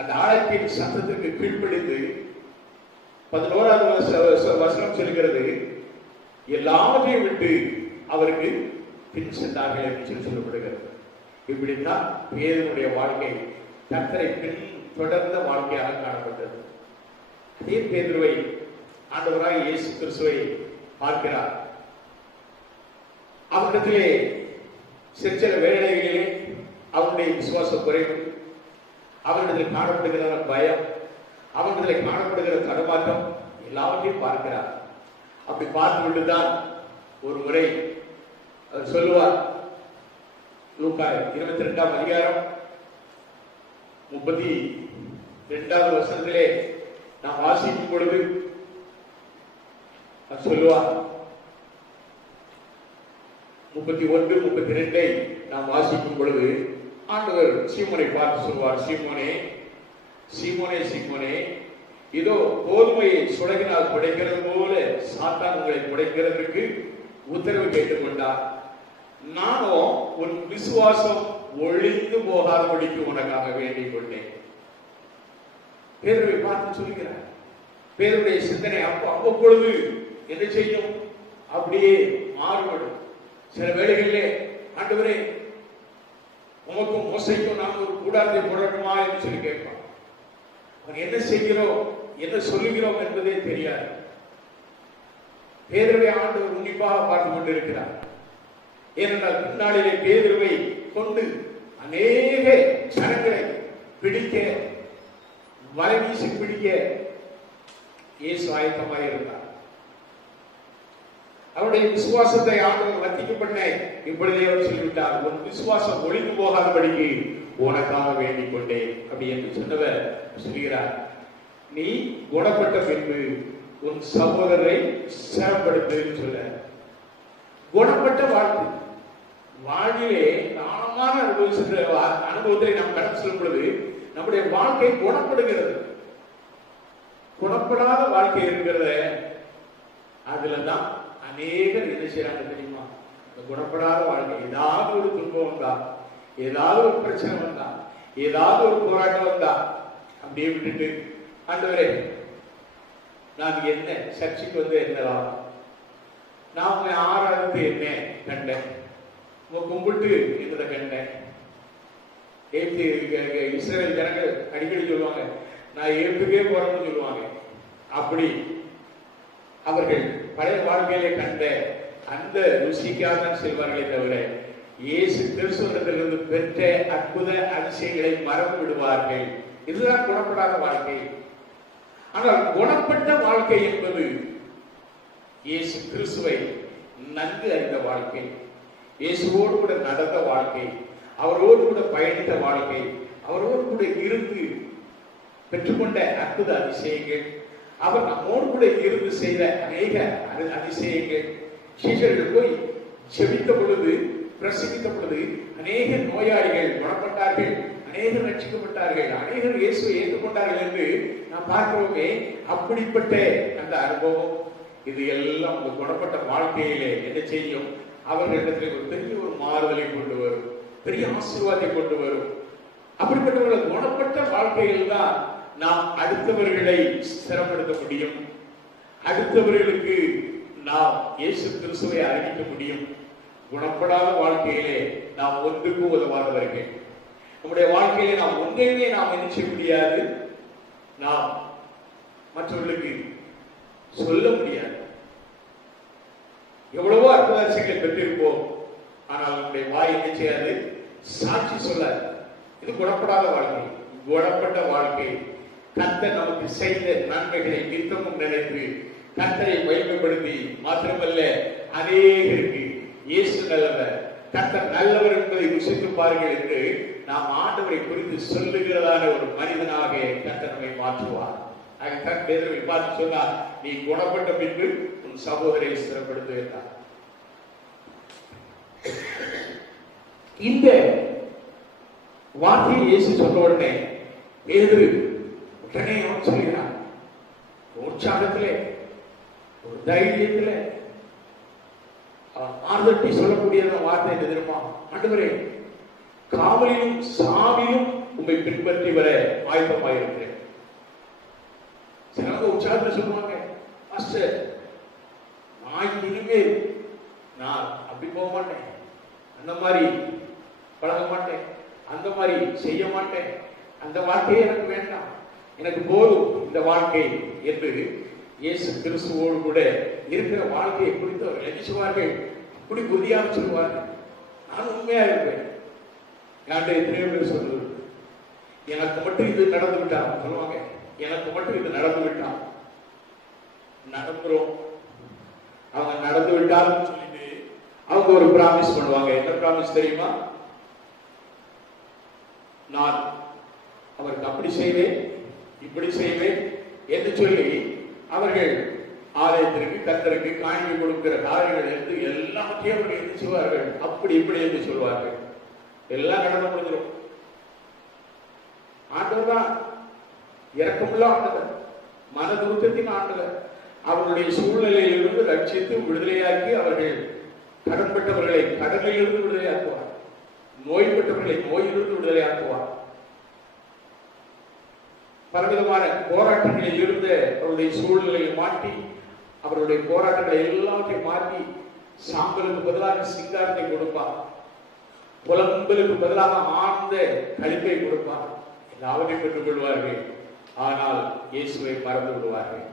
அந்த ஆழத்தின் சத்தத்திற்கு கீழ்ப்படிந்து 11வது வசனம் சொல்கிறது, எல்லாவற்றையும் விட்டு அவருக்கு பின் சென்றார்கள் என்று சொல்லப்படுகிறது. இப்படித்தான் பேதுருடைய வாழ்க்கை கர்த்தரை பின் தொடர்ந்த வாழ்க்கையாக காணப்பட்டது. அதே பேதுருவை ஆண்டவராகிய இயேசு கிறிஸ்துவை பார்க்கிறார். அவரிடத்திலே சில வேளைகளிலே அவருடைய விசுவாச குறைவு, அவரிடத்தில் காணப்படுகிற பயம், அவரிடத்தில் காணப்படுகிற தடுமாற்றம் எல்லாவற்றையும் பார்க்கிறார். அப்படி பார்த்து விட்டுதான் ஒரு முறை அவர் சொல்லுவார். லூக்கா 22ஆம் அதிகாரம் 32வது வசனத்திலே நாம் வாசிக்கும் பொழுது சொல்லுவார். 31, 32 நாம் வாசிக்கும் பொழுது ஆண்டவர் சீமோனை பார்த்து சொல்வார், சீமோனே சீமோனே சீமோனே, இதோ கோதுமையை சுடகினால் குடைக்கிறது போல சாத்தான் உங்களை குடைக்கிறதுக்கு உத்தரவு கேட்டுக்கொண்டார். நானும் உன் விசுவாசம் ஒழிந்து போகாதபடிக்கு உனக்காக வேண்டிக் கொண்டேன். பேதுருவை பார்த்து சொல்கிறார். பேதுருடைய சிந்தனை அவ்வப்பொழுது என்ன செய்யும்? அப்படியே மாறுபடும். சில வேளைகளிலே ஆண்டவரே உமக்கும் மோசைக்கும் நான் ஒரு கூடாரத்தை போடணுமா என்று சொல்லி கேட்பான். அவன் என்ன செய்கிறோம் என்ன சொல்லுகிறோம் என்பதே தெரியாது. பேதுருவை ஆண்டவர் உன்னிப்பாக பார்த்து கொண்டிருக்கிறார். ஏனென்றால் பின்னாளிலே பேதுருவை கொண்டு அநேக ஜனங்களை பிடிக்க, வலை வீசி பிடிக்க இயேசு ஆயத்தமாக இருந்தார். அவருடைய விசுவாசத்தை ஆண்டவர் வர்த்திக்க பண்ண இப்பொழுதே அவர் சொல்லிவிட்டார், உன் விசுவாசம் ஒழிந்து போகாதபடிக்கு உனக்காக வேண்டிக் கொண்டேன் அப்படி என்று சொன்னவர் சொல்கிறார். நீ குணப்பட்ட பின்பு உன் சகோதரரை சிரமப்படுத்து சொல்ல. குணப்பட்ட வாழ்க்கை வாழ்விலே ஆழமான அனுபவத்தை நாம் கடந்து செல்லும் பொழுது நம்முடைய வாழ்க்கை குணப்படுகிறது. குணப்படாத வாழ்க்கை இருக்கிறத அதுலதான் அநேகர் என்ன செய்யறாங்க தெரியுமா? இந்த குணப்படாத வாழ்க்கை, ஏதாவது ஒரு துன்பம் வந்தா, ஏதாவது ஒரு பிரச்சனை வந்தா, ஏதாவது ஒரு போராட்டம் வந்தா அப்படியே விட்டுட்டு, ஆண்டவரே நான் என்ன சர்ச்சைக்கு வந்து என்னதான், நான் உங்க ஆராய்ந்து என்ன கண்டேன், உங்க கும்பிட்டு என்னதை கண்டேன். இஸ்ரேல் ஜனங்கள் அடிக்கடி சொல்லுவாங்க, நான் ஏற்றுக்கே போறேன்னு சொல்லுவாங்க. அப்படி அவர்கள் பழைய வாழ்க்கையிலே கண்ட அந்த ருசிக்காக தான் செல்வார்களே தவிர இயேசு கிறிஸ்துவிடத்திலிருந்து பெற்ற அற்புத அதிசயங்களை மறந்து விடுவார்கள். இதுதான் குணப்படாத வாழ்க்கை. ஆனால் குணப்பட்ட வாழ்க்கை என்பது இயேசு கிறிஸ்துவை நன்கு அறிந்த வாழ்க்கை, இயேசுவோடு கூட நடந்த வாழ்க்கை, அவரோடு கூட பயணித்த வாழ்க்கை, அவரோடு கூட இருந்து பெற்றுக்கொண்ட அற்புத அதிசயங்கள், அவர் நம்மோடு கூட இருந்து செய்த அநேக அதிசயங்கள். சீஷர்கள் போய் ஜெபித்த பொழுது, பிரசங்கித்த பொழுது அநேக நோயாளிகள் குணப்பட்டார்கள், அநேகர் ரட்சிக்கப்பட்டார்கள், அநேகர் இயேசுவை ஏற்றுக்கொண்டார்கள் என்று நாம் பார்க்கிறோமே. அப்படிப்பட்ட அந்த அனுபவம் இது எல்லாம் அந்த குணப்பட்ட வாழ்க்கையிலே என்ன செய்யும்? அவர்களிடத்தில் ஒரு பெரிய ஒரு மாறுதலை கொண்டு வரும், பெரிய ஆசீர்வாதத்தை கொண்டு வரும். அப்படிப்பட்ட குணப்பட்ட வாழ்க்கையில் தான் நாம் அடுத்தவர்களை ஸ்திரப்படுத்த முடியும், அடுத்தவர்களுக்கு நாம் இயேசு கிறிஸ்துவை அறிவிக்க முடியும். குணப்படாத வாழ்க்கையிலே நாம் ஒன்றுக்கும் உதவாதவர்கள். நம்முடைய வாழ்க்கையிலே நாம் ஒன்றையுமே நாம் என்ன செய்ய முடியாது, நாம் மற்றவர்களுக்கு சொல்ல முடியாது. எவ்வளவோ அற்புத அதிசயங்களை பெற்றிருப்போம், ஆனால் நம்முடைய வாய் என்ன செய்யாது, சாட்சி சொல்லாது. இது குணப்படாத வாழ்க்கை. குணப்பட்ட வாழ்க்கை கர்த்தர் நமக்கு செய்த நன்மைகளை நித்தமும் நினைத்து கர்த்தரை மகிமைப்படுத்தி, மாத்திரமல்ல அநேகருக்கு இயேசு நல்லவர், கர்த்தர் நல்லவர் என்பதை ருசித்து பாருங்கள் என்று நாம் ஆண்டவரை குறித்து சொல்லுகிறதான ஒரு மனிதனாக கர்த்தர் நம்மை மாற்றுவார். பேதுருவை பார்த்து சொன்னார், நீ குணப்பட்ட பின்பு உன் சகோதரை ஸ்திரப்படுத்துகிறார். இந்த வார்த்தையை இயேசு சொன்ன உடனே பேதுரு உடனே சொல்கிறார், உற்சாகத்திலே ஒரு தைரியத்துல ஆர்வத்தை சொல்லக்கூடிய வார்த்தை என்ன தெரியுமா? ஆண்டவரே, காவலிலும் சாவிலும் உண்மை பின்பற்றி வர ஆயத்தமாயிருக்கிறேன். சிலவங்க உற்சாகத்தில் சொல்லுவாங்க, மாஸ்டர் நான் இனிமேல் நான் அப்படி போக மாட்டேன், அந்த மாதிரி பழக மாட்டேன், அந்த மாதிரி செய்ய மாட்டேன், அந்த வாழ்க்கையே எனக்கு வேண்டாம், எனக்கு போதும் இந்த வாழ்க்கை என்று இயேசு கிறிஸ்துவோடு கூட இருக்கிற வாழ்க்கையை குறித்து அவர்கள் நினைச்சுவார்கள். இப்படி உறுதியாக சொல்லுவாங்க. நான் உண்மையா இருப்பேன். யார்கிட்ட எத்தனையோ பேர் சொல்லுவது, எனக்கு மட்டும் இது நடந்து விட்டா சொல்லுவாங்க, எனக்கு மட்டும் இது நடந்து விட்டா நடந்துரும். அவங்க நடந்து விட்டாலும் சொல்லிட்டு அவங்க ஒரு பிராமிஸ் பண்ணுவாங்க. என்ன பிராமிஸ் தெரியுமா? நான் அவருக்கு அப்படி செய்வேன், இப்படி செய்வேன் என்று சொல்லி அவர்கள் ஆலயத்திற்கு கர்த்தருக்கு காணிக்கை கொடுக்கிற காரியங்கள் இருந்து எல்லாத்தையும் அவர்கள் என்ன செய்வார்கள்? அப்படி இப்படி என்று சொல்வார்கள். எல்லாம் நடந்து முடிஞ்சிடும். ஆண்டவர் தான் இரக்கமுள்ள ஆண்டவர், மனதுருக்கத்தின் ஆண்டவர். அவர்களுடைய சூழ்நிலையிலிருந்து ரட்சித்து விடுதலையாக்கி அவர்கள் கடன்பட்டவர்களை கடனிலிருந்து விடுதலையாக்குவார், நோய்பட்டவர்களை நோயிலிருந்து விடுதலையாக்குவார். பலவிதமான போராட்டங்களில் இருந்த அவருடைய சூழ்நிலையை மாற்றி அவருடைய போராட்டங்களை எல்லாவற்றையும் மாற்றி சாம்பலுக்கு பதிலாக சிங்காரத்தை கொடுப்பார், புலம்பலுக்கு பதிலாக ஆழ்ந்த கழிப்பை கொடுப்பார். எல்லாவற்றையும் பெற்றுக் கொள்வார்கள். ஆனால் இயேசுவை மறந்து விடுவார்கள்.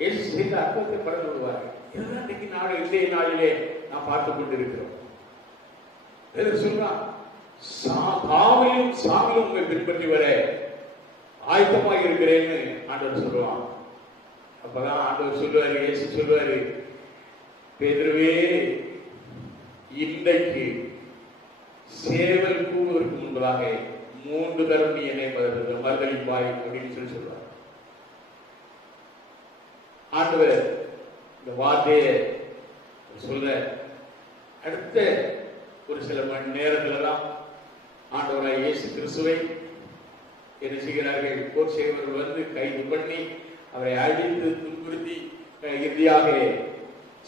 இயேசு செய்த அற்புதத்தை மறந்து விடுவார்கள். இதுதான் இன்னைக்கு நாடு இன்றைய நாளிலே நாம் பார்த்துக் கொண்டிருக்கிறோம். சொல்றான், சாவிலும் சாவிலும் உங்களை பின்பற்றி வர ஆயத்தமாக இருக்கிறேன்னு ஆண்டவர் சொல்லுவான். அப்பதான் ஆண்டவர் சொல்லுவாரு, இயேசு சொல்லுவாரு, பேதுருவே, இன்றைக்கு சேவல் கூவுவதற்கு முன்பதாக 3 தரம் நீ என்னை மறுதலிப்பாய் அப்படின்னு சொல்லுவார். ஆண்டவர் இந்த வார்த்தையை சொல்ல அடுத்த ஒரு சில மணி நேரத்துலதான் ஆண்டவராய் இயேசு கிறிஸ்துவை என்ன செய்கிறார்கள்? போர் செய்வர்கள் வந்து கைது பண்ணி அவரை அடித்து துன்புறுத்தி இறுதியாக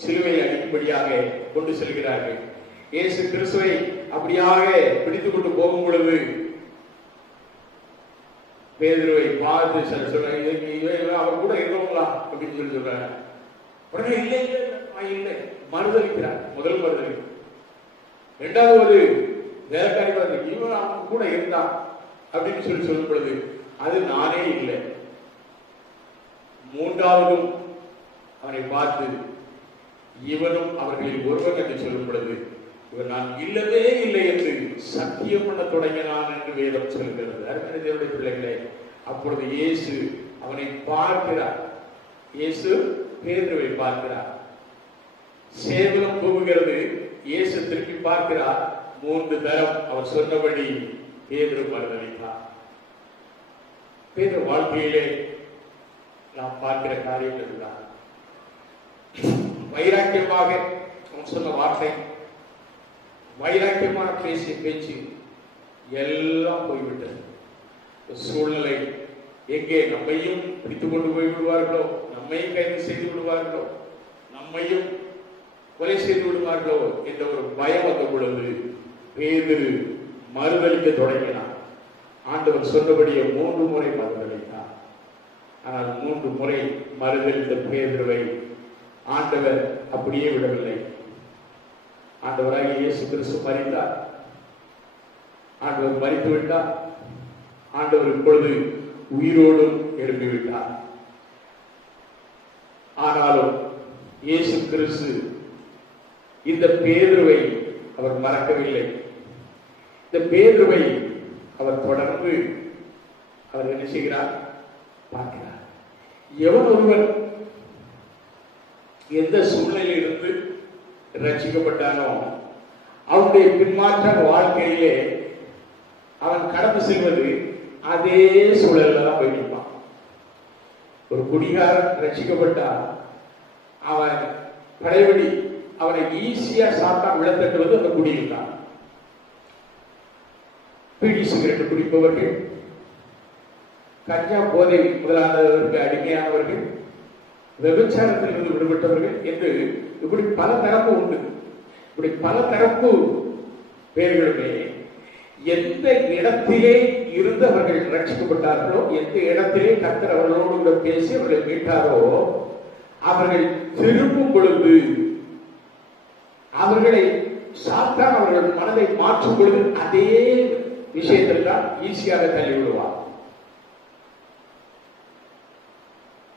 சிலுவையை அடிக்கும்படியாக கொண்டு செல்கிறார்கள். இயேசு கிறிஸ்துவை அப்படியாக பிடித்துக் கொண்டு போகும் பொழுது பேதுருவை பார்த்து சொல்ற, அவர் கூட இருந்தவங்களா அப்படின்னு சொல்லி சொல்றாங்க. உடனே இல்லை இல்லை மறுதளிக்கிறார். முதல் மறுதலி. இரண்டாவது ஒரு வேலைக்காரி இவன் அவங்க கூட இருந்தான் அப்படின்னு சொல்லி சொல்லும் பொழுது அது நானே இல்லை. மூன்றாவதும் அவனை பார்த்து இவனும் அவர்களில் ஒருவன் என்று சொல்லும் பொழுது இவன் நான் இல்லவே இல்லை என்று சத்தியம் பண்ண தொடங்கினான் என்று வேதம் சொல்கிறது. அருமையான தேவனுடைய பிள்ளைகளே, அப்பொழுது இயேசு அவனை பார்க்கிறார். இயேசு பேதுருவை பார்க்கிறார். சேவலம் கூவுகிறது. இயேசு திருப்பி பார்க்கிறார். 3 தரம் அவர் சொன்னபடி பேதுரு மறுதலித்தார். பேதுரு வாழ்க்கையிலே நாம் பார்க்கிற காரியம் இதுதான். வைராக்கியமாக அவன் சொன்ன வார்த்தை, வைராக்கியமான பேசிய பேச்சு எல்லாம் போய்விட்டது. சூழ்நிலை எங்கே நம்மையும் பிடித்துக் கொண்டு போய் விடுவார்களோ, நம்மையும் கைது செய்து விடுவார்களோ, நம்மையும் கொலை செய்து விடுவார்களோ என்ற ஒரு பயம் வந்த பொழுது பேதுரு மறுதலிக்க தொடங்கினார். ஆண்டவர் சொன்னபடியே 3 முறை மறுதலித்தார். ஆனால் 3 முறை மறுதலித்த பேதுருவை ஆண்டவர் அப்படியே விடவில்லை. ஆண்டவராகிய இயேசு கிறிஸ்து மரித்தார். ஆண்டவர் மரித்து விட்டார். ஆண்டவர் இப்பொழுது உயிரோடும் எழுப்பிவிட்டார். ஆனாலும் இயேசு கிறிஸ்து இந்த பேதுருவை அவர் மறக்கவில்லை. இந்த பேதுருவை அவர் தொடர்ந்து அவர் என்ன செய்கிறார்? பார்க்கிறார். எவன் ஒருவன் எந்த சூழ்நிலையில் இருந்து ரட்சிக்கப்பட்டானோ அவனுடைய பின்மாற்ற வாழ்க்கையிலே அவன் கடந்து செல்வது அதே சூழல்ல தான் போய் நிற்பான். ஒரு குடிகாரன் ரட்சிக்கப்பட்டா அவன் படைவெடி அவனை ஈஸியா சாப்பிட்டா விழத்தட்டுவது அந்த குடியில் தான். பீடி சிகரெட் குடிப்பவர்கள், கஞ்சா போதை முதலானவருக்கு அடிமையானவர்கள், விபச்சாரத்தில் இருந்து விடுபட்டவர்கள் என்று இப்படி பல தரப்பு உண்டு. இப்படி பல தரப்பு பேர்களுமே எந்த இடத்திலே இருந்து அவர்கள் ரட்சிக்கப்பட்டார்களோ, எந்த இடத்திலே கர்த்தர் அவர்களோடு பேசி அவர்களை மீட்டாரோ, அவர்கள் திரும்பும் பொழுது அவர்களை சாத்தான் அவர்கள் மனதை மாற்றும் பொழுது அதே விஷயத்தில் தான் ஈஸியாக தள்ளிவிடுவார்.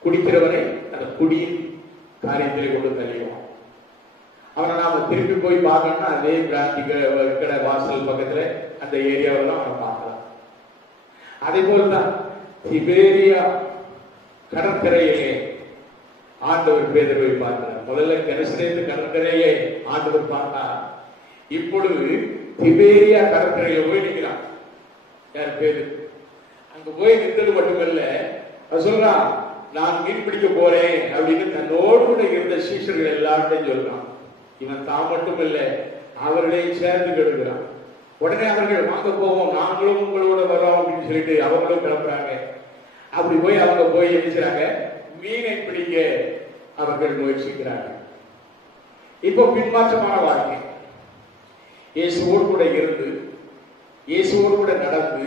குடிக்கிறவரை அந்த குடியின் காரியத்திலே கொண்டு தள்ளிடுவான். அவனை நாம திருப்பி போய் பார்க்கணும்னா அதே பிராந்தி கடை வாசல் பக்கத்துல அந்த ஏரியாவில் தான் அவனை பார்க்கலாம். அதே போலதான் திபேரியா கடற்கரையிலே ஆண்டவர் பேதுருவை பார்க்கிறார். முதல்ல கெனசரேத்து கடற்கரையிலே ஆண்டவர் பார்த்தா, இப்பொழுது திபேரியா கடற்கரையில போய் நிற்கிறான். யார் பேரு? அங்க போய் நிற்கிறது மட்டுமல்ல, சொல்றான், நான் மீன் பிடிக்க போறேன் அப்படின்னு தன்னோடு கூட இருந்த சீஷர்கள் எல்லாருமே சொல்றான். இவன் தான் மட்டும் இல்ல, அவர்களையும் சேர்ந்து கெடுக்கிறான். உடனே அவர்கள் வாங்க போவோம், நாங்களும் உங்களோட வரோம் அப்படின்னு சொல்லிட்டு அவங்களும் கிளம்புறாங்க. அப்படி போய் அவங்க போய் என்ன செய்றாங்க? மீனை பிடிக்க அவர்கள் முயற்சிக்கிறார்கள். இப்போ பின்மாற்றமான வாழ்க்கை. இயேசுவோடு கூட இருந்து, இயேசுவோடு கூட நடந்து,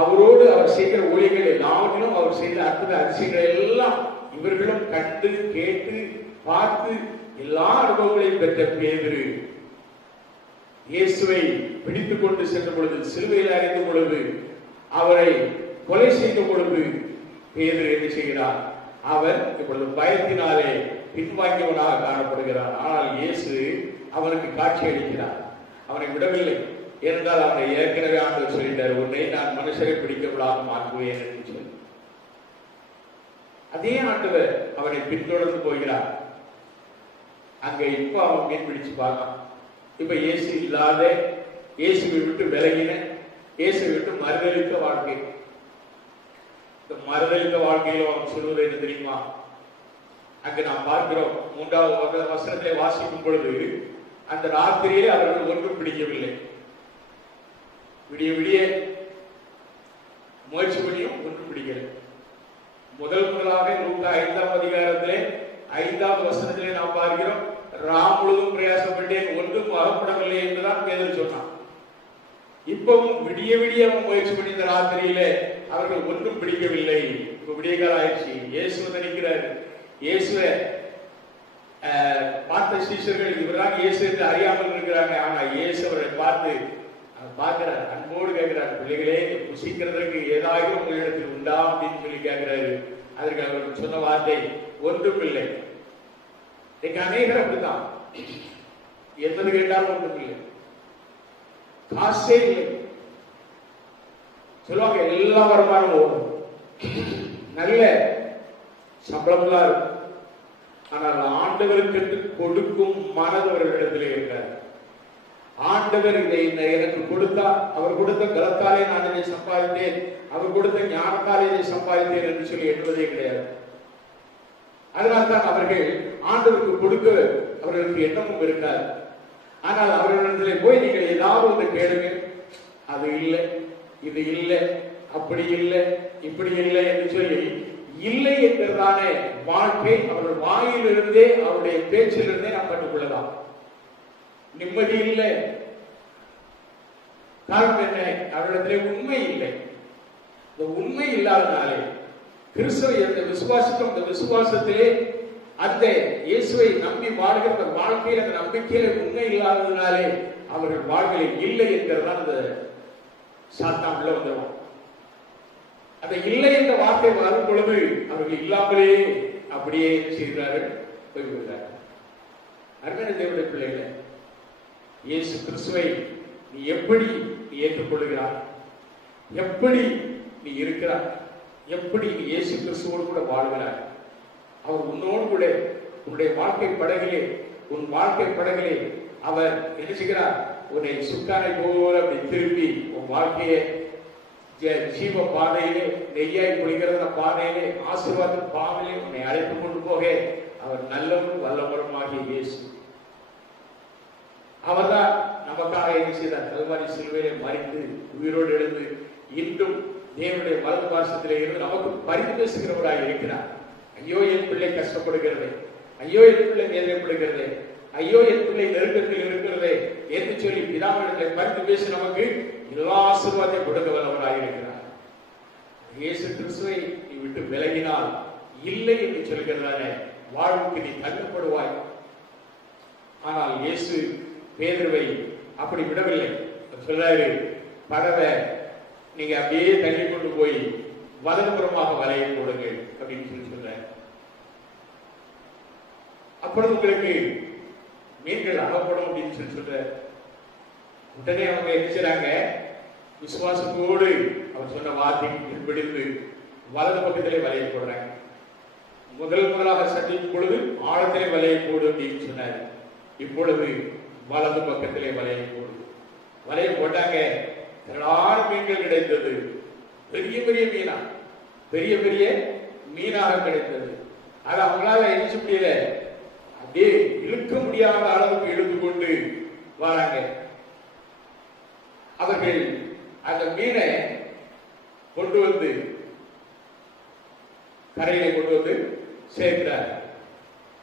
அவரோடு அவர் செய்கிற ஊழியர்கள் எல்லாவற்றிலும் அவர் செய்த அற்புத அதிசயங்கள் எல்லாம் இவர்களும் கண்டு கேட்டு பார்த்து எல்லா அனுபவங்களையும் பெற்ற பேதுரு இயேசுவை பிடித்துக் கொண்டு சென்ற பொழுது, சிலுவையில் அறைந்த பொழுது, அவரை கொலை செய்த பொழுது பேதுரு என்ன செய்கிறார்? அவர் இப்பொழுது பயத்தினாலே பின்வாங்கியவனாக காணப்படுகிறார். ஆனால் இயேசு அவனுக்கு காட்சி அளிக்கிறார். அவனை விடவில்லை. ஏனென்றால் அவனை ஏற்கனவே ஆண்டவர் சொல்லிட்டார், உன்னை நான் மனுஷரை பிடிக்கப்படாத மாற்றுவேன் என்று சொல்லி. அதே ஆண்டவர் அவனை பின்தொடர்ந்து போகிறார். அங்க இப்ப அவன் மீன் பிடிச்சு பார்க்கலாம். இப்ப இயேசு இல்லாத, இயேசுவை விட்டு விலகின, இயேசுவை விட்டு மறுதளித்த வாழ்க்கை. இந்த மறுதளித்த வாழ்க்கையில அவன் சொல்வது என்ன தெரியுமா? அங்க நாம் பார்க்கிறோம், 3வது வசனத்திலே வாசிக்கும் பொழுது, அந்த ராத்திரியிலே அவர்கள் ஒன்றும் பிடிக்கவில்லை. விடிய விடிய முயற்சி பண்ணியும் ஒன்றும் பிடிக்கல. முதலாக லூக்கா 5ஆம் அதிகாரத்திலே 5வது வசனத்திலே நாம் பார்க்கிறோம், ராம் முழுதும் பிரயாசப்பட்டேன், ஒன்றும் அகப்படவில்லை என்றுதான் பேதுரு சொன்னான். இப்பவும் விடிய விடிய அவன் முயற்சி பண்ணி இந்த ராத்திரியிலே அவர்கள் ஒன்றும் பிடிக்கவில்லை. இப்ப விடிய காலம் ஆயிடுச்சு. இயேசு நினைக்கிறார். இயேசுவை பார்த்த சீஷர்கள் இவர்தான் இயேசு என்று அறியாமல் இருக்கிறாங்க. ஆனா இயேசு அவரை பார்த்து பார்க்கிறார், அன்போடு கேட்கிறார், பிள்ளைகளே புசிக்கிறதுக்கு ஏதாவது உங்களிடத்தில் உண்டா அப்படின்னு சொல்லி கேட்கிறாரு. அதற்கு அவர்கள் சொன்ன வார்த்தை ஒன்றும் இல்லை. அநேகர் அப்படித்தான், எந்தது கேட்டாலும் ஒன்றும் இல்லை, காசே இல்லை சொல்லுவாங்க. எல்லா வருமானம் ஓடும், நல்ல சம்பளம்லாம் இருக்கும். ஆனால் ஆண்டவருக்கு கொடுக்கும் மனது அவர்களிடத்திலே இருக்காது. ஆண்டவர் இதை எனக்கு கொடுத்தா, அவர் கொடுத்த பலத்தாலே நான் இதை சம்பாதித்தேன், அவர் கொடுத்த ஞானத்தாலே இதை சம்பாதித்தேன் என்று சொல்லி எண்ணுவதே கிடையாது. அதனால்தான் அவர்கள் ஆண்டவருக்கு கொடுக்க அவர்களுக்கு எண்ணமும் இருக்காது. ஆனால் அவர்களிடத்திலே போய் நீங்கள் ஏதாவது ஒன்று கேளுங்க, அது இல்லை, இது இல்லை, அப்படி இல்லை, இப்படி இல்லை என்று சொல்லி இல்லை என்றதான வாழ்க்கை அவர்கள் வாயிலிருந்தே, அவருடைய பேச்சிலிருந்தே நாம் கண்டுகொள்ளலாம். நிம்மதி இல்லை. காரணம் என்ன? அவரிடத்திலே உண்மை இல்லை. இந்த உண்மை இல்லாதனாலே கிறிஸ்துவை அந்த விசுவாசிக்கும், அந்த விசுவாசத்திலே அந்த இயேசுவை நம்பி வாழ்கிற வாழ்க்கையில் அந்த நம்பிக்கையில உண்மை இல்லாததுனாலே அவர்கள் வாழ்க்கையில் இல்லை என்கிறதான் அந்த சாத்தான் உள்ள வந்துடும். அந்த இல்லை என்ற வார்த்தை வரும் பொழுது அவர்கள் இல்லாமலே அப்படியே செய்கிறார்கள், போய்விடுகிறார்கள். அருமையான தேவனுடைய பிள்ளைகளை, இயேசு கிறிஸ்துவை நீ எப்படி ஏற்றுக்கொள்கிறாய்? எப்படி நீ இருக்கிறாய்? எப்படி நீ இயேசு கிறிஸ்துவோடு கூட வாழ்கிறாய்? அவர் உன்னோடு கூட உன்னுடைய வாழ்க்கை படகிலே, உன் வாழ்க்கை படகிலே அவர் என்ன செய்கிறார்? உன்னை சுக்கானை போல அப்படி திருப்பி உன் வாழ்க்கையை ஜீவ பாதையிலே, நெய்யாய் பொழிகிற பாதையிலே, ஆசீர்வாத பாதையிலே உன்னை அழைத்து கொண்டு போக அவர் நல்லவரும் வல்லவருமாகிய இயேசு. அவர்தான் நமக்காக என்ன செய்தார்? கல்வாரி சிலுவையிலே மரித்து உயிரோடு எழுந்து இன்றும் தேவனுடைய வலது பாசத்திலே இருந்து நமக்கு பரிந்து பேசுகிறவராக இருக்கிறார். ஐயோ என் பிள்ளை கஷ்டப்படுகிறது, ஐயோ என் பிள்ளை வேதனைப்படுகிறது, ஐயோ என் பிள்ளை நெருக்கத்தில் இருக்கிறது என்று சொல்லி பிதாவிடத்தை பரிந்து பேசி நமக்கு எல்லா ஆசீர்வாதத்தை கொடுக்க வல்லவராக இருக்கிறார். இயேசு கிறிஸ்துவை நீ விட்டு விலகினால் இல்லை என்று சொல்கிறதான வாழ்வுக்கு நீ தள்ளப்படுவாய். ஆனால் இயேசு பேதுருவை அப்படி விடவில்லை. சொல்றாரு, படவை நீங்க அப்படியே தள்ளி கொண்டு போய் வலதுபுறமாக வலையை போடுங்கள் அப்படின்னு சொல்லி சொல்றாரு. அப்பொழுது உங்களுக்கு மீன்கள் அகப்படும் அப்படின்னு சொல்ற உடனே அவங்க என்ன செய்றாங்க? விசுவாசத்தோடு அவர் சொன்ன வார்த்தையை பிடித்து வலது பக்கத்திலே வலையை போடுறாங்க. முதலாக சந்திக்கும் பொழுது ஆழத்திலே வலையை போடு அப்படின்னு சொன்னார். இப்பொழுது வலது பக்கத்திலே வலையை போடு. வலையை போட்டாங்க. திரளான மீன்கள் கிடைத்தது. பெரிய பெரிய மீனா, பெரிய பெரிய மீனாக கிடைத்தது. அது அவங்களால என்ன செய்ய முடியல, அப்படியே இழுக்க முடியாத அளவுக்கு இழுத்து கொண்டு வராங்க. அவர்கள் அந்த மீனை கொண்டு வந்து கரையிலே கொண்டு வந்து சேர்க்கிறார்.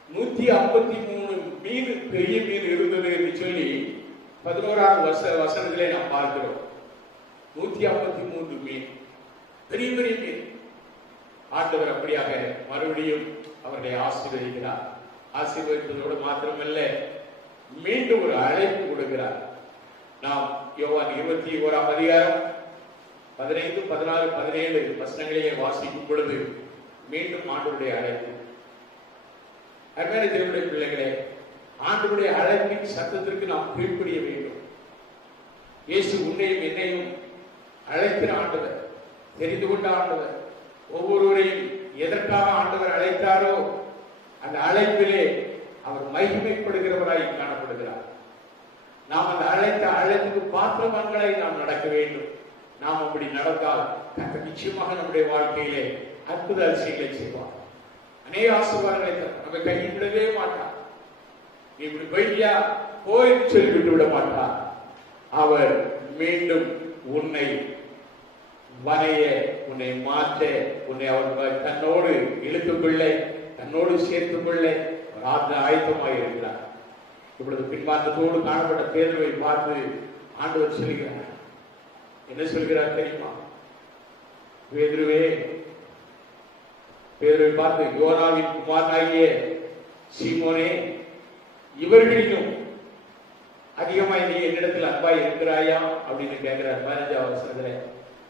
153 மீன், பெரிய மீன் இருந்தது என்று சொல்லி 11ஆம் வசனத்திலே நாம் பார்க்கிறோம். 153 மீன், பெரிய பெரிய மீன். ஆண்டவர் அப்படியாக மறுபடியும் அவர்களை ஆசீர்வதிக்கிறார். ஆசீர்வதிப்பதோடு மாத்திரமல்ல, மீண்டும் ஒரு அழைப்பு கொடுக்கிறார். நாம் யோவான் 21ஆம் அதிகாரம் 15, 16, 17 வசனங்களையே வாசிக்கும் பொழுது மீண்டும் ஆண்டவருடைய அழைப்பு. அருமையான தேவனுடைய பிள்ளைகளே, ஆண்டவருடைய அழைப்பின் சத்தத்திற்கு நாம் கீழ்ப்படிய வேண்டும். இயேசு உன்னையும் என்னையும் அழைக்கிற ஆண்டவர், தெரிந்து கொண்ட ஆண்டவர். ஒவ்வொருவரையும் எதற்காக ஆண்டவர் அழைத்தாரோ அந்த அழைப்பிலே அவர் மகிமைப்படுகிறவராய் காணப்படுகிறார். நாம் அந்த அழைப்புக்கு பாத்திரவான்களை நாம் நடக்க வேண்டும். நாம் அப்படி நடந்தால் கர்த்தர் நிச்சயமாக நம்முடைய வாழ்க்கையிலே அற்புத அதிசயங்களை செய்வார். அநேக ஆசீர்வாதங்களை நம்ம கையில் விடவே மாட்டார். நீ இப்படி போய்யா போயின்னு சொல்லிவிட்டு விட மாட்டார். அவர் மீண்டும் உன்னை வரைய, உன்னை மாற்ற, உன்னை அவர் தன்னோடு இழுத்துக் கொள்ள, தன்னோடு சேர்த்துக் கொள்ள ஆயத்தமாக இருக்கிறார். இப்பொழுது பின்மாற்றத்தோடு காணப்பட்ட பேதுருவை பார்த்து ஆண்டவர் சொல்கிறார். என்ன சொல்கிறார் தெரியுமா? பேதுருவை பார்த்து, யோனாவின் குமாரனாகிய சீமோனே, இவர்களிலும் அதிகமாய் நீ என்னிடத்தில் அன்பாய் இருக்கிறாயா அப்படின்னு கேட்கிறார். 15ஆம் வசனத்துல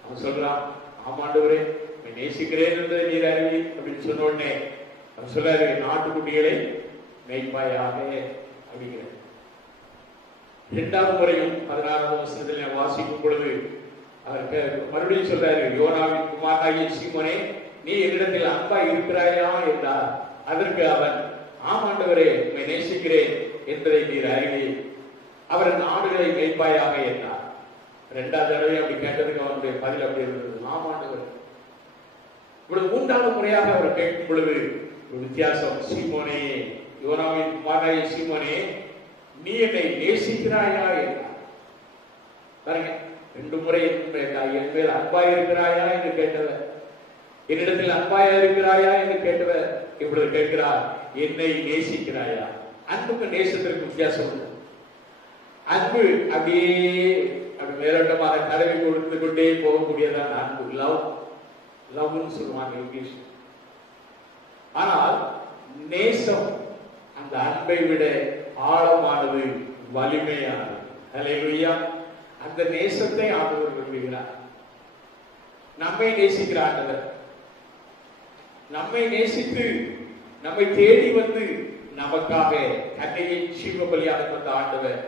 அவன் சொல்றான், ஆமாண்டவரே நேசிக்கிறேன் என்பதை நீர் அறிவி அப்படின்னு சொன்ன உடனே அவன் சொல்லாரு, நாட்டுக்குட்டிகளை மேய்ப்பாயாக அப்படிங்கிற. 2வது முறையும் 16ஆம் வசனத்துல வாசிக்கும் பொழுது அவர் மறுபடியும் சொல்றாரு, யோனாவின் குமாரனாகிய சீமோனே, நீ என்னிடத்தில் அன்பாய் இருக்கிறாயா என்றார். அதற்கு அவன், ஆமாண்டவரே உம்மை நேசிக்கிறேன் என்பதை நீர் அறிவி, அவரது ஆடுகளை மேய்ப்பாயாக என்றார். 2வது தடவை அப்படி கேட்டதுக்கு அவனுடைய பதில் அப்படி இருந்தது, ஆமாண்டவர். இப்பொழுது 3வது முறையாக அவர் கேட்கும் பொழுது ஒரு வித்தியாசம். சீமோனே, யோனாவின் குமாரனாகிய சீமோனே, நீ என்னை நேசிக்கிறாயா என்றார். பாருங்க, 2 முறை என் மேல் அன்பாய் இருக்கிறாயா என்று கேட்டவர், என்னிடத்தில் அன்பாயா இருக்கிறாயா என்று கேட்டவர் இப்பொழுது கேட்கிறார், என்னை நேசிக்கிறாயா. அன்புக்கு நேசத்திற்கு வித்தியாசம் உண்டு. அன்பு அப்படியே அப்படி மேலோட்டமாக தடவி கொடுத்து கொண்டே போகக்கூடியதான் அன்பு. லவ்னு சொல்லுவாங்க இங்கிலீஷ். ஆனால் நேசம் அந்த அன்பை விட ஆழமானது, வலிமையானது. ஹல்லேலூயா. அந்த நேசத்தை ஆண்டவர் விரும்புகிறார். நம்மை நேசிக்கிற ஆண்டவர், நம்மை நேசித்து நம்மை தேடி வந்து நமக்காக தன்னையை ஜீவ பலியாக தந்த ஆண்டவர்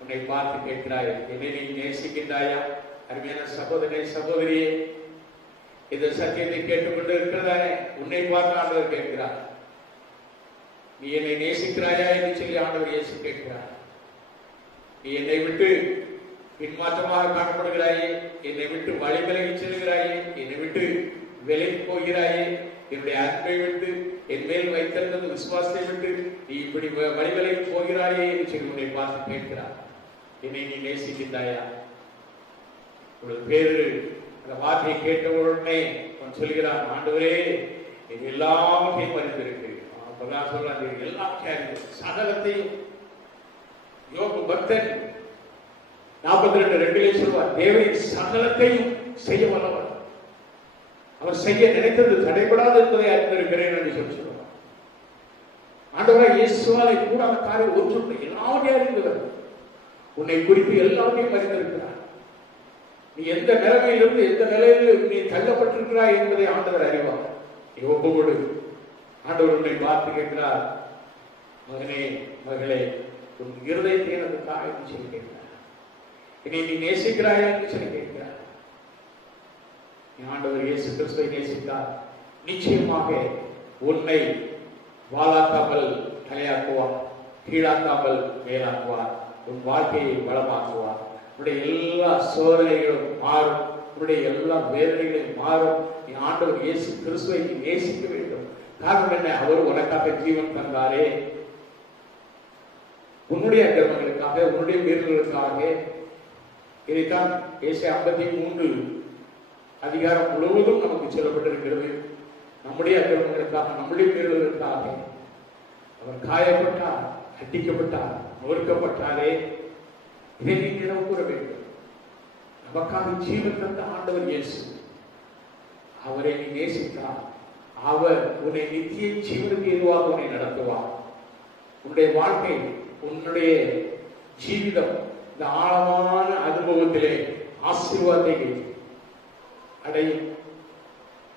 உன்னை பார்த்து கேட்கிறாய், என்னை நீ நேசிக்கின்றாயா? அருமையான சகோதரனே, சகோதரியே, இந்த சத்தியத்தை கேட்டுக்கொண்டு இருக்கிறதானே, உன்னை பார்த்து ஆண்டவர் கேட்கிறார், நீ என்னை நேசிக்கிறாயா என்று சொல்லி ஆண்டவர் இயேசு கேட்கிறார். நீ என்னை விட்டு பின்மாற்றமாக காணப்படுகிறாயே, என்னை விட்டு வழிவிலகி செல்கிறாயே, என்னை விட்டு விலகி போகிறாயே, என்னுடைய அன்பை விட்டு, என் மேல் வைத்திருந்த விசுவாசத்தை விட்டு நீ இப்படி வழிவிலகி போகிறாயே என்று சொல்லி உன்னை பார்த்து கேட்கிறார், என்னை நீ நேசிக்கின்றாயா? பேரு அந்த வார்த்தையை கேட்ட உடனே அவன் சொல்கிறான், ஆண்டவரே என் எல்லாவற்றையும் அறிந்திருக்கு. அப்பதான் சொல்றான், எல்லாவற்றையும் சகலத்தையும். யோபு பக்தன் 42:2 சொல்வார், தேவனின் சகலத்தையும் செய்ய வல்லவர், அவர் செய்ய நினைத்தது தடைபடாது என்பதை அறிந்திருக்கிறேன் என்று சொல்லுவார். ஆண்டவராய் இயேசுவாலே கூடாத காரியம் ஒன்றும் எல்லாவற்றையும் அறிந்தவர், உன்னை குறித்து எல்லாவற்றையும் அறிந்திருக்கிறார். நீ எந்த நிலைமையிலிருந்து எந்த நிலையில் நீ தள்ளப்பட்டிருக்கிறாய் என்பதை ஆண்டவர் அறிவார். நீ ஒப்புக்கொடு. ஆண்டவர் உன்னை பார்த்து கேட்கிறார், மகனே மகளே, உன் இருதயத்தை எனக்கு தாய் என்று சொல்லி கேட்கிறார். என்னை நீ நேசிக்கிறாயா என்று சொல்லி கேட்கிறார். ஆண்டவர் இயேசு கிறிஸ்துவை நேசித்தார். நிச்சயமாக உன்னை வாழாக்காமல் தலையாக்குவார், கீழாக்காமல் மேலாக்குவார், உன் வாழ்க்கையை பலமாக்குவார். உன்னுடைய எல்லா சோதனைகளும் மாறும், உன்னுடைய எல்லா வேதனைகளும் மாறும். நீ ஆண்டவர் இயேசு கிறிஸ்துவை நீ நேசிக்க வேண்டும். காரணம் என்ன? அவர் உனக்காக ஜீவன் தந்தாரே. உன்னுடைய அக்கிரமங்களுக்காக, உன்னுடைய மீறல்களுக்காக. இதைத்தான் ஏசாயா 53 அதிகாரம் முழுவதும் நமக்கு சொல்லப்பட்டிருக்கிறது. நம்முடைய அக்கிரமங்களுக்காக, நம்முடைய மீறல்களுக்காக அவர் காயப்பட்டார், அடிக்கப்பட்டார், நொறுக்கப்பட்டாரே. இதை நீ நினைவு கூற வேண்டும். நமக்காக ஜீவன் தந்த ஆண்டவர் இயேசு, அவரை நீ நேசித்தார். அவர் உன்னை நித்திய ஜீவனுக்கு எதுவாக உன்னை நடத்துவார். உன்னுடைய வாழ்க்கை, உன்னுடைய ஜீவிதம் இந்த ஆழமான அனுபவத்திலே ஆசீர்வாதத்தை அடையும்.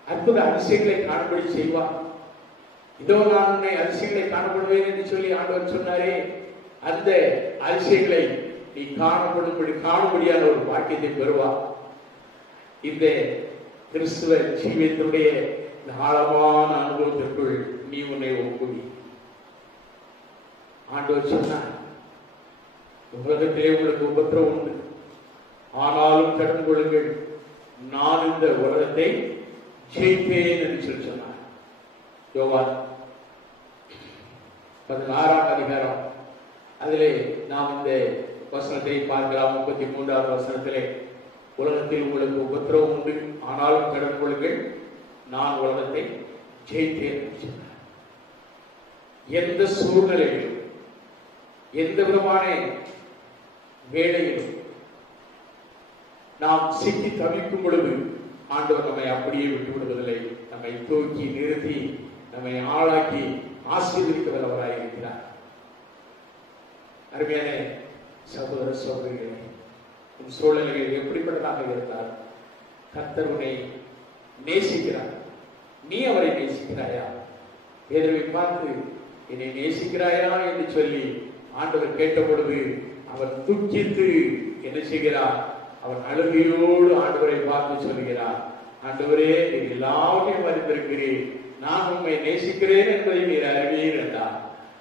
அற்புத அதிசயங்களை காணபடி செய்வார். இதோ நான் உன்னை அதிசயங்களை காணப்படுவேன் என்று சொல்லி ஆண்டவர் சொன்னாரே, அந்த அதிசயங்களை நீ காணும்படியான ஒரு பாக்கியத்தை பெறுவார். இந்த கிறிஸ்துவ ஜீவியத்துடைய இந்த ஆழமான அனுபவத்திற்குள் நீ உன்னை ஒப்புவி. ஆண்டவர் சொன்னார், உலகத்திலே உங்களுக்கு உபத்திரவம் உண்டு, ஆனாலும் கடந்து கொள்ளுங்கள், நான் இந்த உலகத்தை ஜெயிப்பேன் என்று சொல்லி சொன்னார். யோவான் 16ஆம் அதிகாரம், அதிலே நாம் இந்த வசனத்தை பார்க்கலாம். 33ஆவது வசனத்திலே, உலகத்தில் உங்களுக்கு உபத்திரவம் உண்டு, ஆனாலும் கடந்து கொள்ளுங்கள், நான் உலகத்தை ஜெயித்தேன் என்று சொன்னார். எந்த சூழ்நிலையிலும், எந்த விதமான வேளையிலும் நாம் சிக்கி தவிக்கும் பொழுது ஆண்டவர் நம்மை அப்படியே விட்டு விடுவதில்லை. நம்மை தூக்கி நிறுத்தி, நம்மை ஆளாக்கி ஆசீர்வதிக்க வல்லவராய் இருக்கிறார். அருமையான சகோதர சகோதரிகளே, உன் சூழ்நிலைகள் எப்படிப்பட்டதாக இருந்தால் கர்த்தர் உன்னை நேசிக்கிறார். நீ அவரை நேசிக்கிறாயா? பேதுருவை பார்த்து என்னை நேசிக்கிறாயா என்று சொல்லி ஆண்டவர் கேட்ட பொழுது அவர் துக்கித்து என்ன செய்கிறார்? அவன் அழுகையோடு ஆண்டவரை பார்த்து சொல்கிறார், ஆண்டவரே, நீர் எல்லாவற்றையும் அறிந்திருக்கிறீர், நான் உண்மை நேசிக்கிறேன் என்பதை நீர் அறிவீர் என்றார்.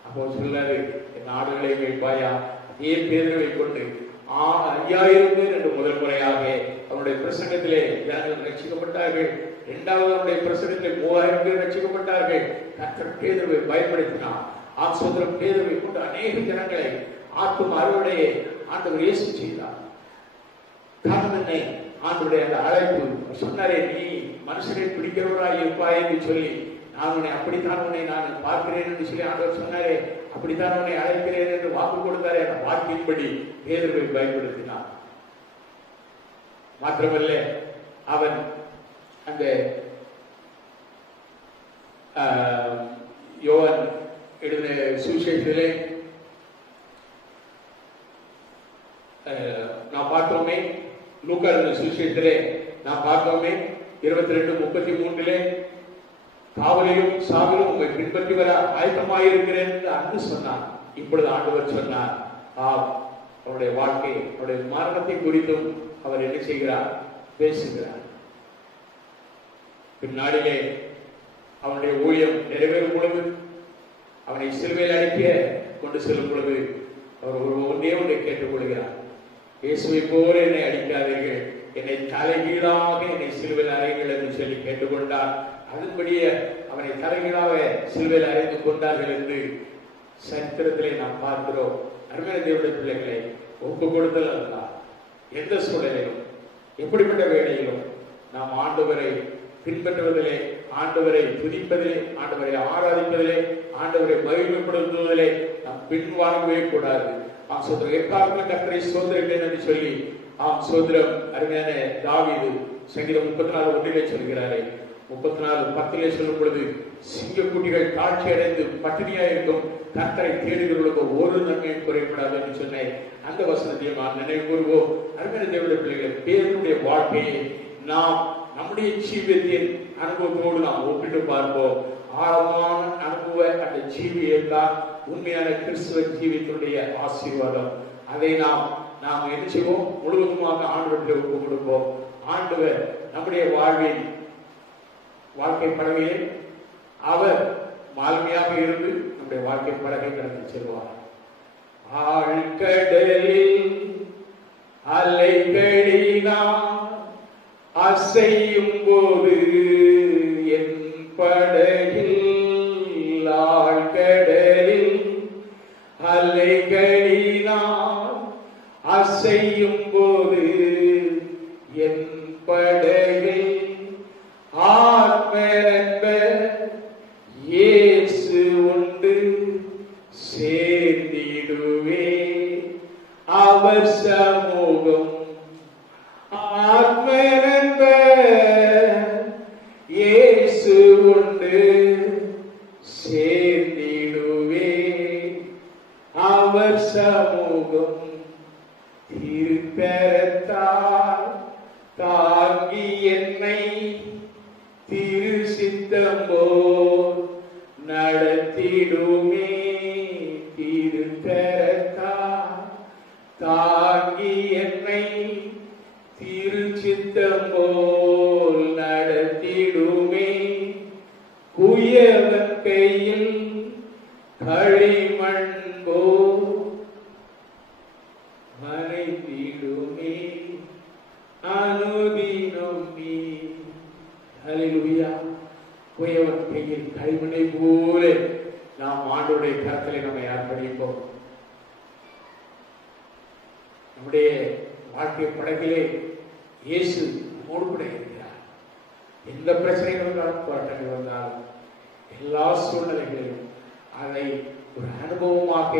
அப்போ சொல்லாரு, என் ஆடுகளை வைப்பாயா? அதே பேதுருவை கொண்டு 5000 பேர் என்று முதல் முறையாக அவருடைய பிரசங்கத்திலே ஜனங்கள் ரட்சிக்கப்பட்டார்கள். இரண்டாவது அவருடைய பிரசங்கத்திலே 3000 பேர் ரட்சிக்கப்பட்டார்கள். கர்த்தர் பேதுருவை பயன்படுத்தினார். ஆசோதரம் பேதுருவை கொண்டு அநேக ஜனங்களை ஆத்தும அறுவடையை ஆண்டவர் இயேசு செய்தார். காரணமே ஆண்டவருடைய அந்த அழைப்பு. சொன்னாரே, நீ மனுஷனை பிடிக்கிறவராய் இருப்பாய் என்று சொல்லி, நான் உன்னை அப்படித்தான் உன்னை நான் பார்க்கிறேன் என்று சொல்லி ஆண்டவர் சொன்னாரே, அப்படித்தான் உன்னை அழைக்கிறேன் என்று வாக்கு கொடுத்தாரே. அந்த வாக்கின்படி பேதுருவை பயன்படுத்தினார். மாத்திரமல்ல, அவன் அந்த யோவான் எழுதின சுவிசேஷத்திலே நாம் பார்த்தோமே, லூக்கா எழுதின சுவிசேஷத்திலே நாம் பார்த்தோமே 22:33 காவலிலும் சாவிலும் உங்களை பின்பற்றி வர ஆயத்தமாயிருக்கிறேன் என்று அன்று சொன்னார். இப்பொழுது ஆண்டவர் சொன்னார், அவருடைய வாழ்க்கை, அவருடைய மரணத்தை குறித்தும் அவர் என்ன செய்கிறார்? பேசுகிறார். பின்னாடிலே அவனுடைய ஊழியம் நிறைவேறும் பொழுது, அவனை சிலுவையில் அடிக்க கொண்டு செல்லும் பொழுது அவர் ஒன்றே ஒன்றை கேட்டுக் கொள்கிறார், இயேசுவை போல என்னை அடிக்காதீர்கள், என்னை தலைகீழாக என்னை சிலுவையில் அறையுங்கள் என்று சொல்லி கேட்டுக்கொண்டார். அதன்படியே அவனை தலைகீழாக சிலுவையில் அறைந்து கொண்டார்கள் என்று சரித்திரத்திலே நாம் பார்க்கிறோம். அருமையான தேவனுடைய பிள்ளைகளை, ஒப்பு கொடுத்தல் அல்ல, எந்த சூழலிலும் எப்படிப்பட்ட வேளையிலும் நாம் ஆண்டவரை பின்பற்றுவதிலே, ஆண்டவரை துதிப்பதிலே, ஆண்டவரை ஆராதிப்பதிலே, ஆண்டவரை மகிழ்வுபடுத்துவதிலே நாம் பின்வாங்கவே கூடாது. எக்காலத்தில் கர்த்தரை சோதரிப்பேன் என்று சொல்லி சோதரம். அருமையான தாவீது சங்கீதம் 34:1 சொல்கிறாரே, 34:10 சொல்லும் பொழுது, சிங்கக்குட்டிகள் தாழ்ச்சி அடைந்து பட்டினியா இருக்கும், கர்த்தரை தேடுகிறவர்களுக்கு ஒரு நன்மையும் குறைப்படாது என்று சொன்னேன். அந்த வசனத்தையும் நாம் நினைவு கூறுவோம். அருமையான தேவனுடைய பிள்ளைகளை, பேருடைய வாழ்க்கையை நாம் நம்முடைய ஜீவியத்தின் அனுபவத்தோடு நாம் ஒப்பிட்டு பார்ப்போம். ஆழமான அனுபவ அந்த ஜீவியத்தான் உண்மையான கிறிஸ்துவ ஜீவியத்தினுடைய ஆசீர்வாதம். அதை நாம் என்ன செய்வோம்? முழுவதுமாக ஆண்டவரிடம் ஒப்பு கொடுப்போம். ஆண்டவர் நம்முடைய வாழ்க்கை படகையை அவர் மாலுமையாக இருந்து நம்முடைய வாழ்க்கை படகை கடந்து செல்வார். ஆழ்கடலில் அலைகளினால் அசையும் போது என் படகில் ஆழ்கடலில் அலைகளினால் அசையும் போது என் படகில் ஆத்ம இயேசு உண்டு சேர்ந்திடுவே அவர் சமூகம். ஆத்ம இயேசு உண்டு சேர்ந்திடுவே அவர் சமூகம். திருக்கரத்தால் தாங்கி என்னை திரு சித்தம்போல் நடத்திடுமே. திருக்கரத்தால் தாங்கி என்னை திரு சித்தம்போல் நடத்திடுமே. குயவன் கையில் களிமண்போ மறைந்திடுமே அனுதினம் நீ. ஹல்லேலூயா. குயவன் கையில் களிமண்ணை போல நாம் ஆண்டவருடைய கரத்திலே நம்மை அர்ப்பணிப்போம். நம்முடைய வாழ்க்கை படகிலே இயேசு நம்மோடு கூட இருக்கிறார். எந்த பிரச்சனைகள் வந்தாலும், போராட்டங்கள் வந்தாலும், எல்லா சூழ்நிலைகளிலும் அதை ஒரு அனுபவமாக,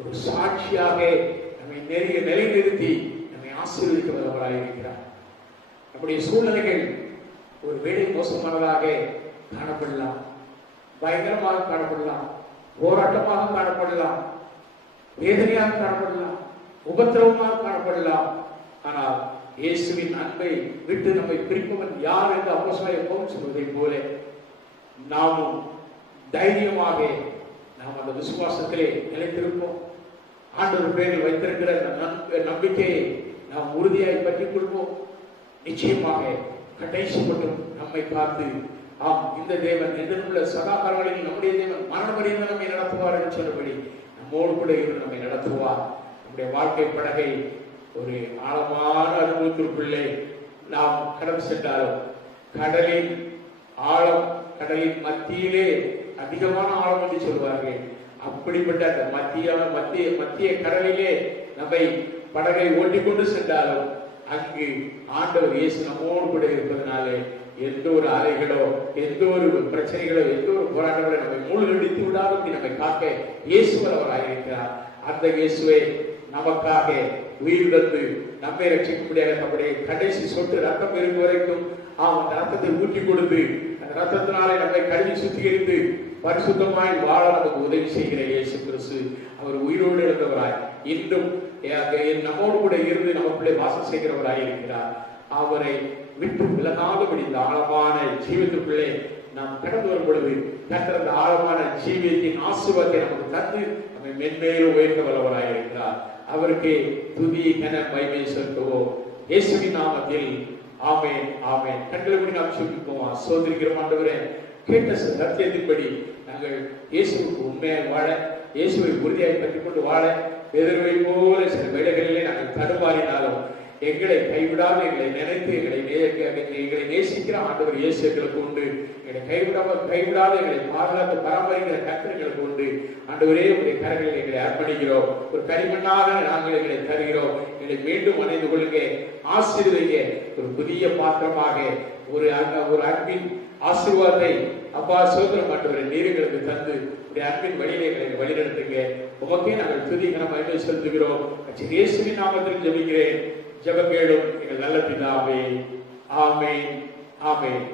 ஒரு சாட்சியாக நம்மை நிலைநிறுத்தி நம்மை ஆசீர்வதிக்க வல்லவராக இருக்கிறார். நம்முடைய சூழ்நிலைகள் ஒரு வேலை மோசமானதாக காணப்படலாம், பயங்கரமாக காணப்படலாம், போராட்டமாக காணப்படலாம், வேதனையாக காணப்படலாம், உபத்திரவமாக காணப்படலாம். ஆனால் இயேசுவின் அன்பை விட்டு நம்மை பிரிப்பவன் யார் என்று அப்போஸ்தலனாகிய பவுல் சொல்வதை போல நாமும் தைரியமாக நாம் அந்த விசுவாசத்திலே நிலைத்திருப்போம். ஆண்டவர் பேரில் வைத்திருக்கிற நம்பிக்கையை நாம் உறுதியாய் பற்றிக் கொள்வோம். நிச்சயமாக கடைசி மட்டும் நம்மை பார்த்து, ஆம், இந்த தேவன் என்றுள்ள சதாகாலங்களில் நம்முடைய தேவன் மரணமறிந்து நம்மை நடத்துவார் என்று சொன்னபடி நம்மோடு கூட இருந்து நம்மை நடத்துவார். நம்முடைய வாழ்க்கை படகை ஒரு ஆழமான அனுபவத்திற்குள்ளே நாம் கடந்து சென்றாலும், கடலின் ஆழம், கடலின் மத்தியிலே அதிகமான ஆழம் என்று சொல்வார்கள். அப்படிப்பட்ட அந்த மத்திய கடலிலே நம்மை படகை ஓட்டிக்கொண்டு சென்றாலும் அங்கு ஆண்டவர் இயேசு நம்மோடு கூட இருப்பதனாலே எந்த ஒரு அலைகளோ, எந்த ஒரு பிரச்சனைகளோ, எந்த ஒரு போராட்டங்களோ நம்மை மூழ்கடித்து விடாதபடி நம்மை காக்க இயேசு வல்லவராக இருக்கிறார். அந்த இயேசுவை நமக்காக உயிர் தந்து நம்மை ரட்சிக்கும்படியாக நம்முடைய கடைசி சொட்டு ரத்தம் இருக்கும் வரைக்கும் அந்த ரத்தத்தை ஊற்றி கொடுத்து அந்த ரத்தத்தினாலே நம்மை கழுவி சுத்திகரித்து பரிசுத்தமாய் வாழ நமக்கு உதவி செய்கிற இயேசு கிறிஸ்து அவர் உயிரோடு இருந்தவராய் இன்றும் நம்மோடு கூட இருந்து நமக்குள்ளே வாசம் செய்கிறவராய் இருக்கிறார். அவரை விட்டு விலகாதபடி இந்த ஆழமான ஜீவியத்திற்குள்ளே நாம் கடந்து வரும் பொழுது கர்த்தர் அந்த ஆழமான ஜீவியத்தின் ஆசீர்வாதத்தை நமக்கு தந்து நம்மை மென்மேலும் உயர்த்த வல்லவராய் இருக்கிறார். அவருக்கு துதி கன மகிமை செலுத்துவோம் இயேசுவின் நாமத்தில். ஆமென், ஆமென். கண்களை மூடி நாம் சொல்லிப்போம். சோதரிக்கிறோம் ஆண்டவரே, கேட்ட சத்தியத்தின்படி நாங்கள் இயேசுவுக்கு உண்மையாக வாழ, இயேசுவை உறுதியாக பற்றிக் கொண்டு வாழ, எதிர்வை போல சில வேளைகளிலே நாங்கள் தடுமாறினாலும் எங்களை கைவிடாத, எங்களை நினைத்து எங்களை நேசிக்கிற ஆண்டவர் இயேசு எங்களுக்கு உண்டு. எங்களை கைவிடாத எங்களை பாதுகாத்து பராமரிக்கிற கர்த்தர்களுக்கு உண்டு. ஆண்டவரே, உங்களுடைய கரங்களில் எங்களை அர்ப்பணிக்கிறோம். ஒரு களிமண்ணாக நாங்கள் எங்களை தருகிறோம். எங்களை மீண்டும் அணைந்து கொள்ளுங்க, ஆசீர்வதிங்க. ஒரு புதிய பாத்திரமாக ஒரு அன்பின் ஆசீர்வாதத்தை அப்பா சோதரம் ஆண்டவரை நீர்களுக்கு தந்து உடைய அன்பின் வழியிலே எங்களை வழிநடத்துங்க. உமக்கே நாங்கள் துதி கனமாக செலுத்துகிறோம். இயேசுவின் நாமத்தில் ஜெபிக்கிறேன். ஜெபம் கேளும் எங்கள் நல்ல பிதாவே. ஆமென், ஆமென்.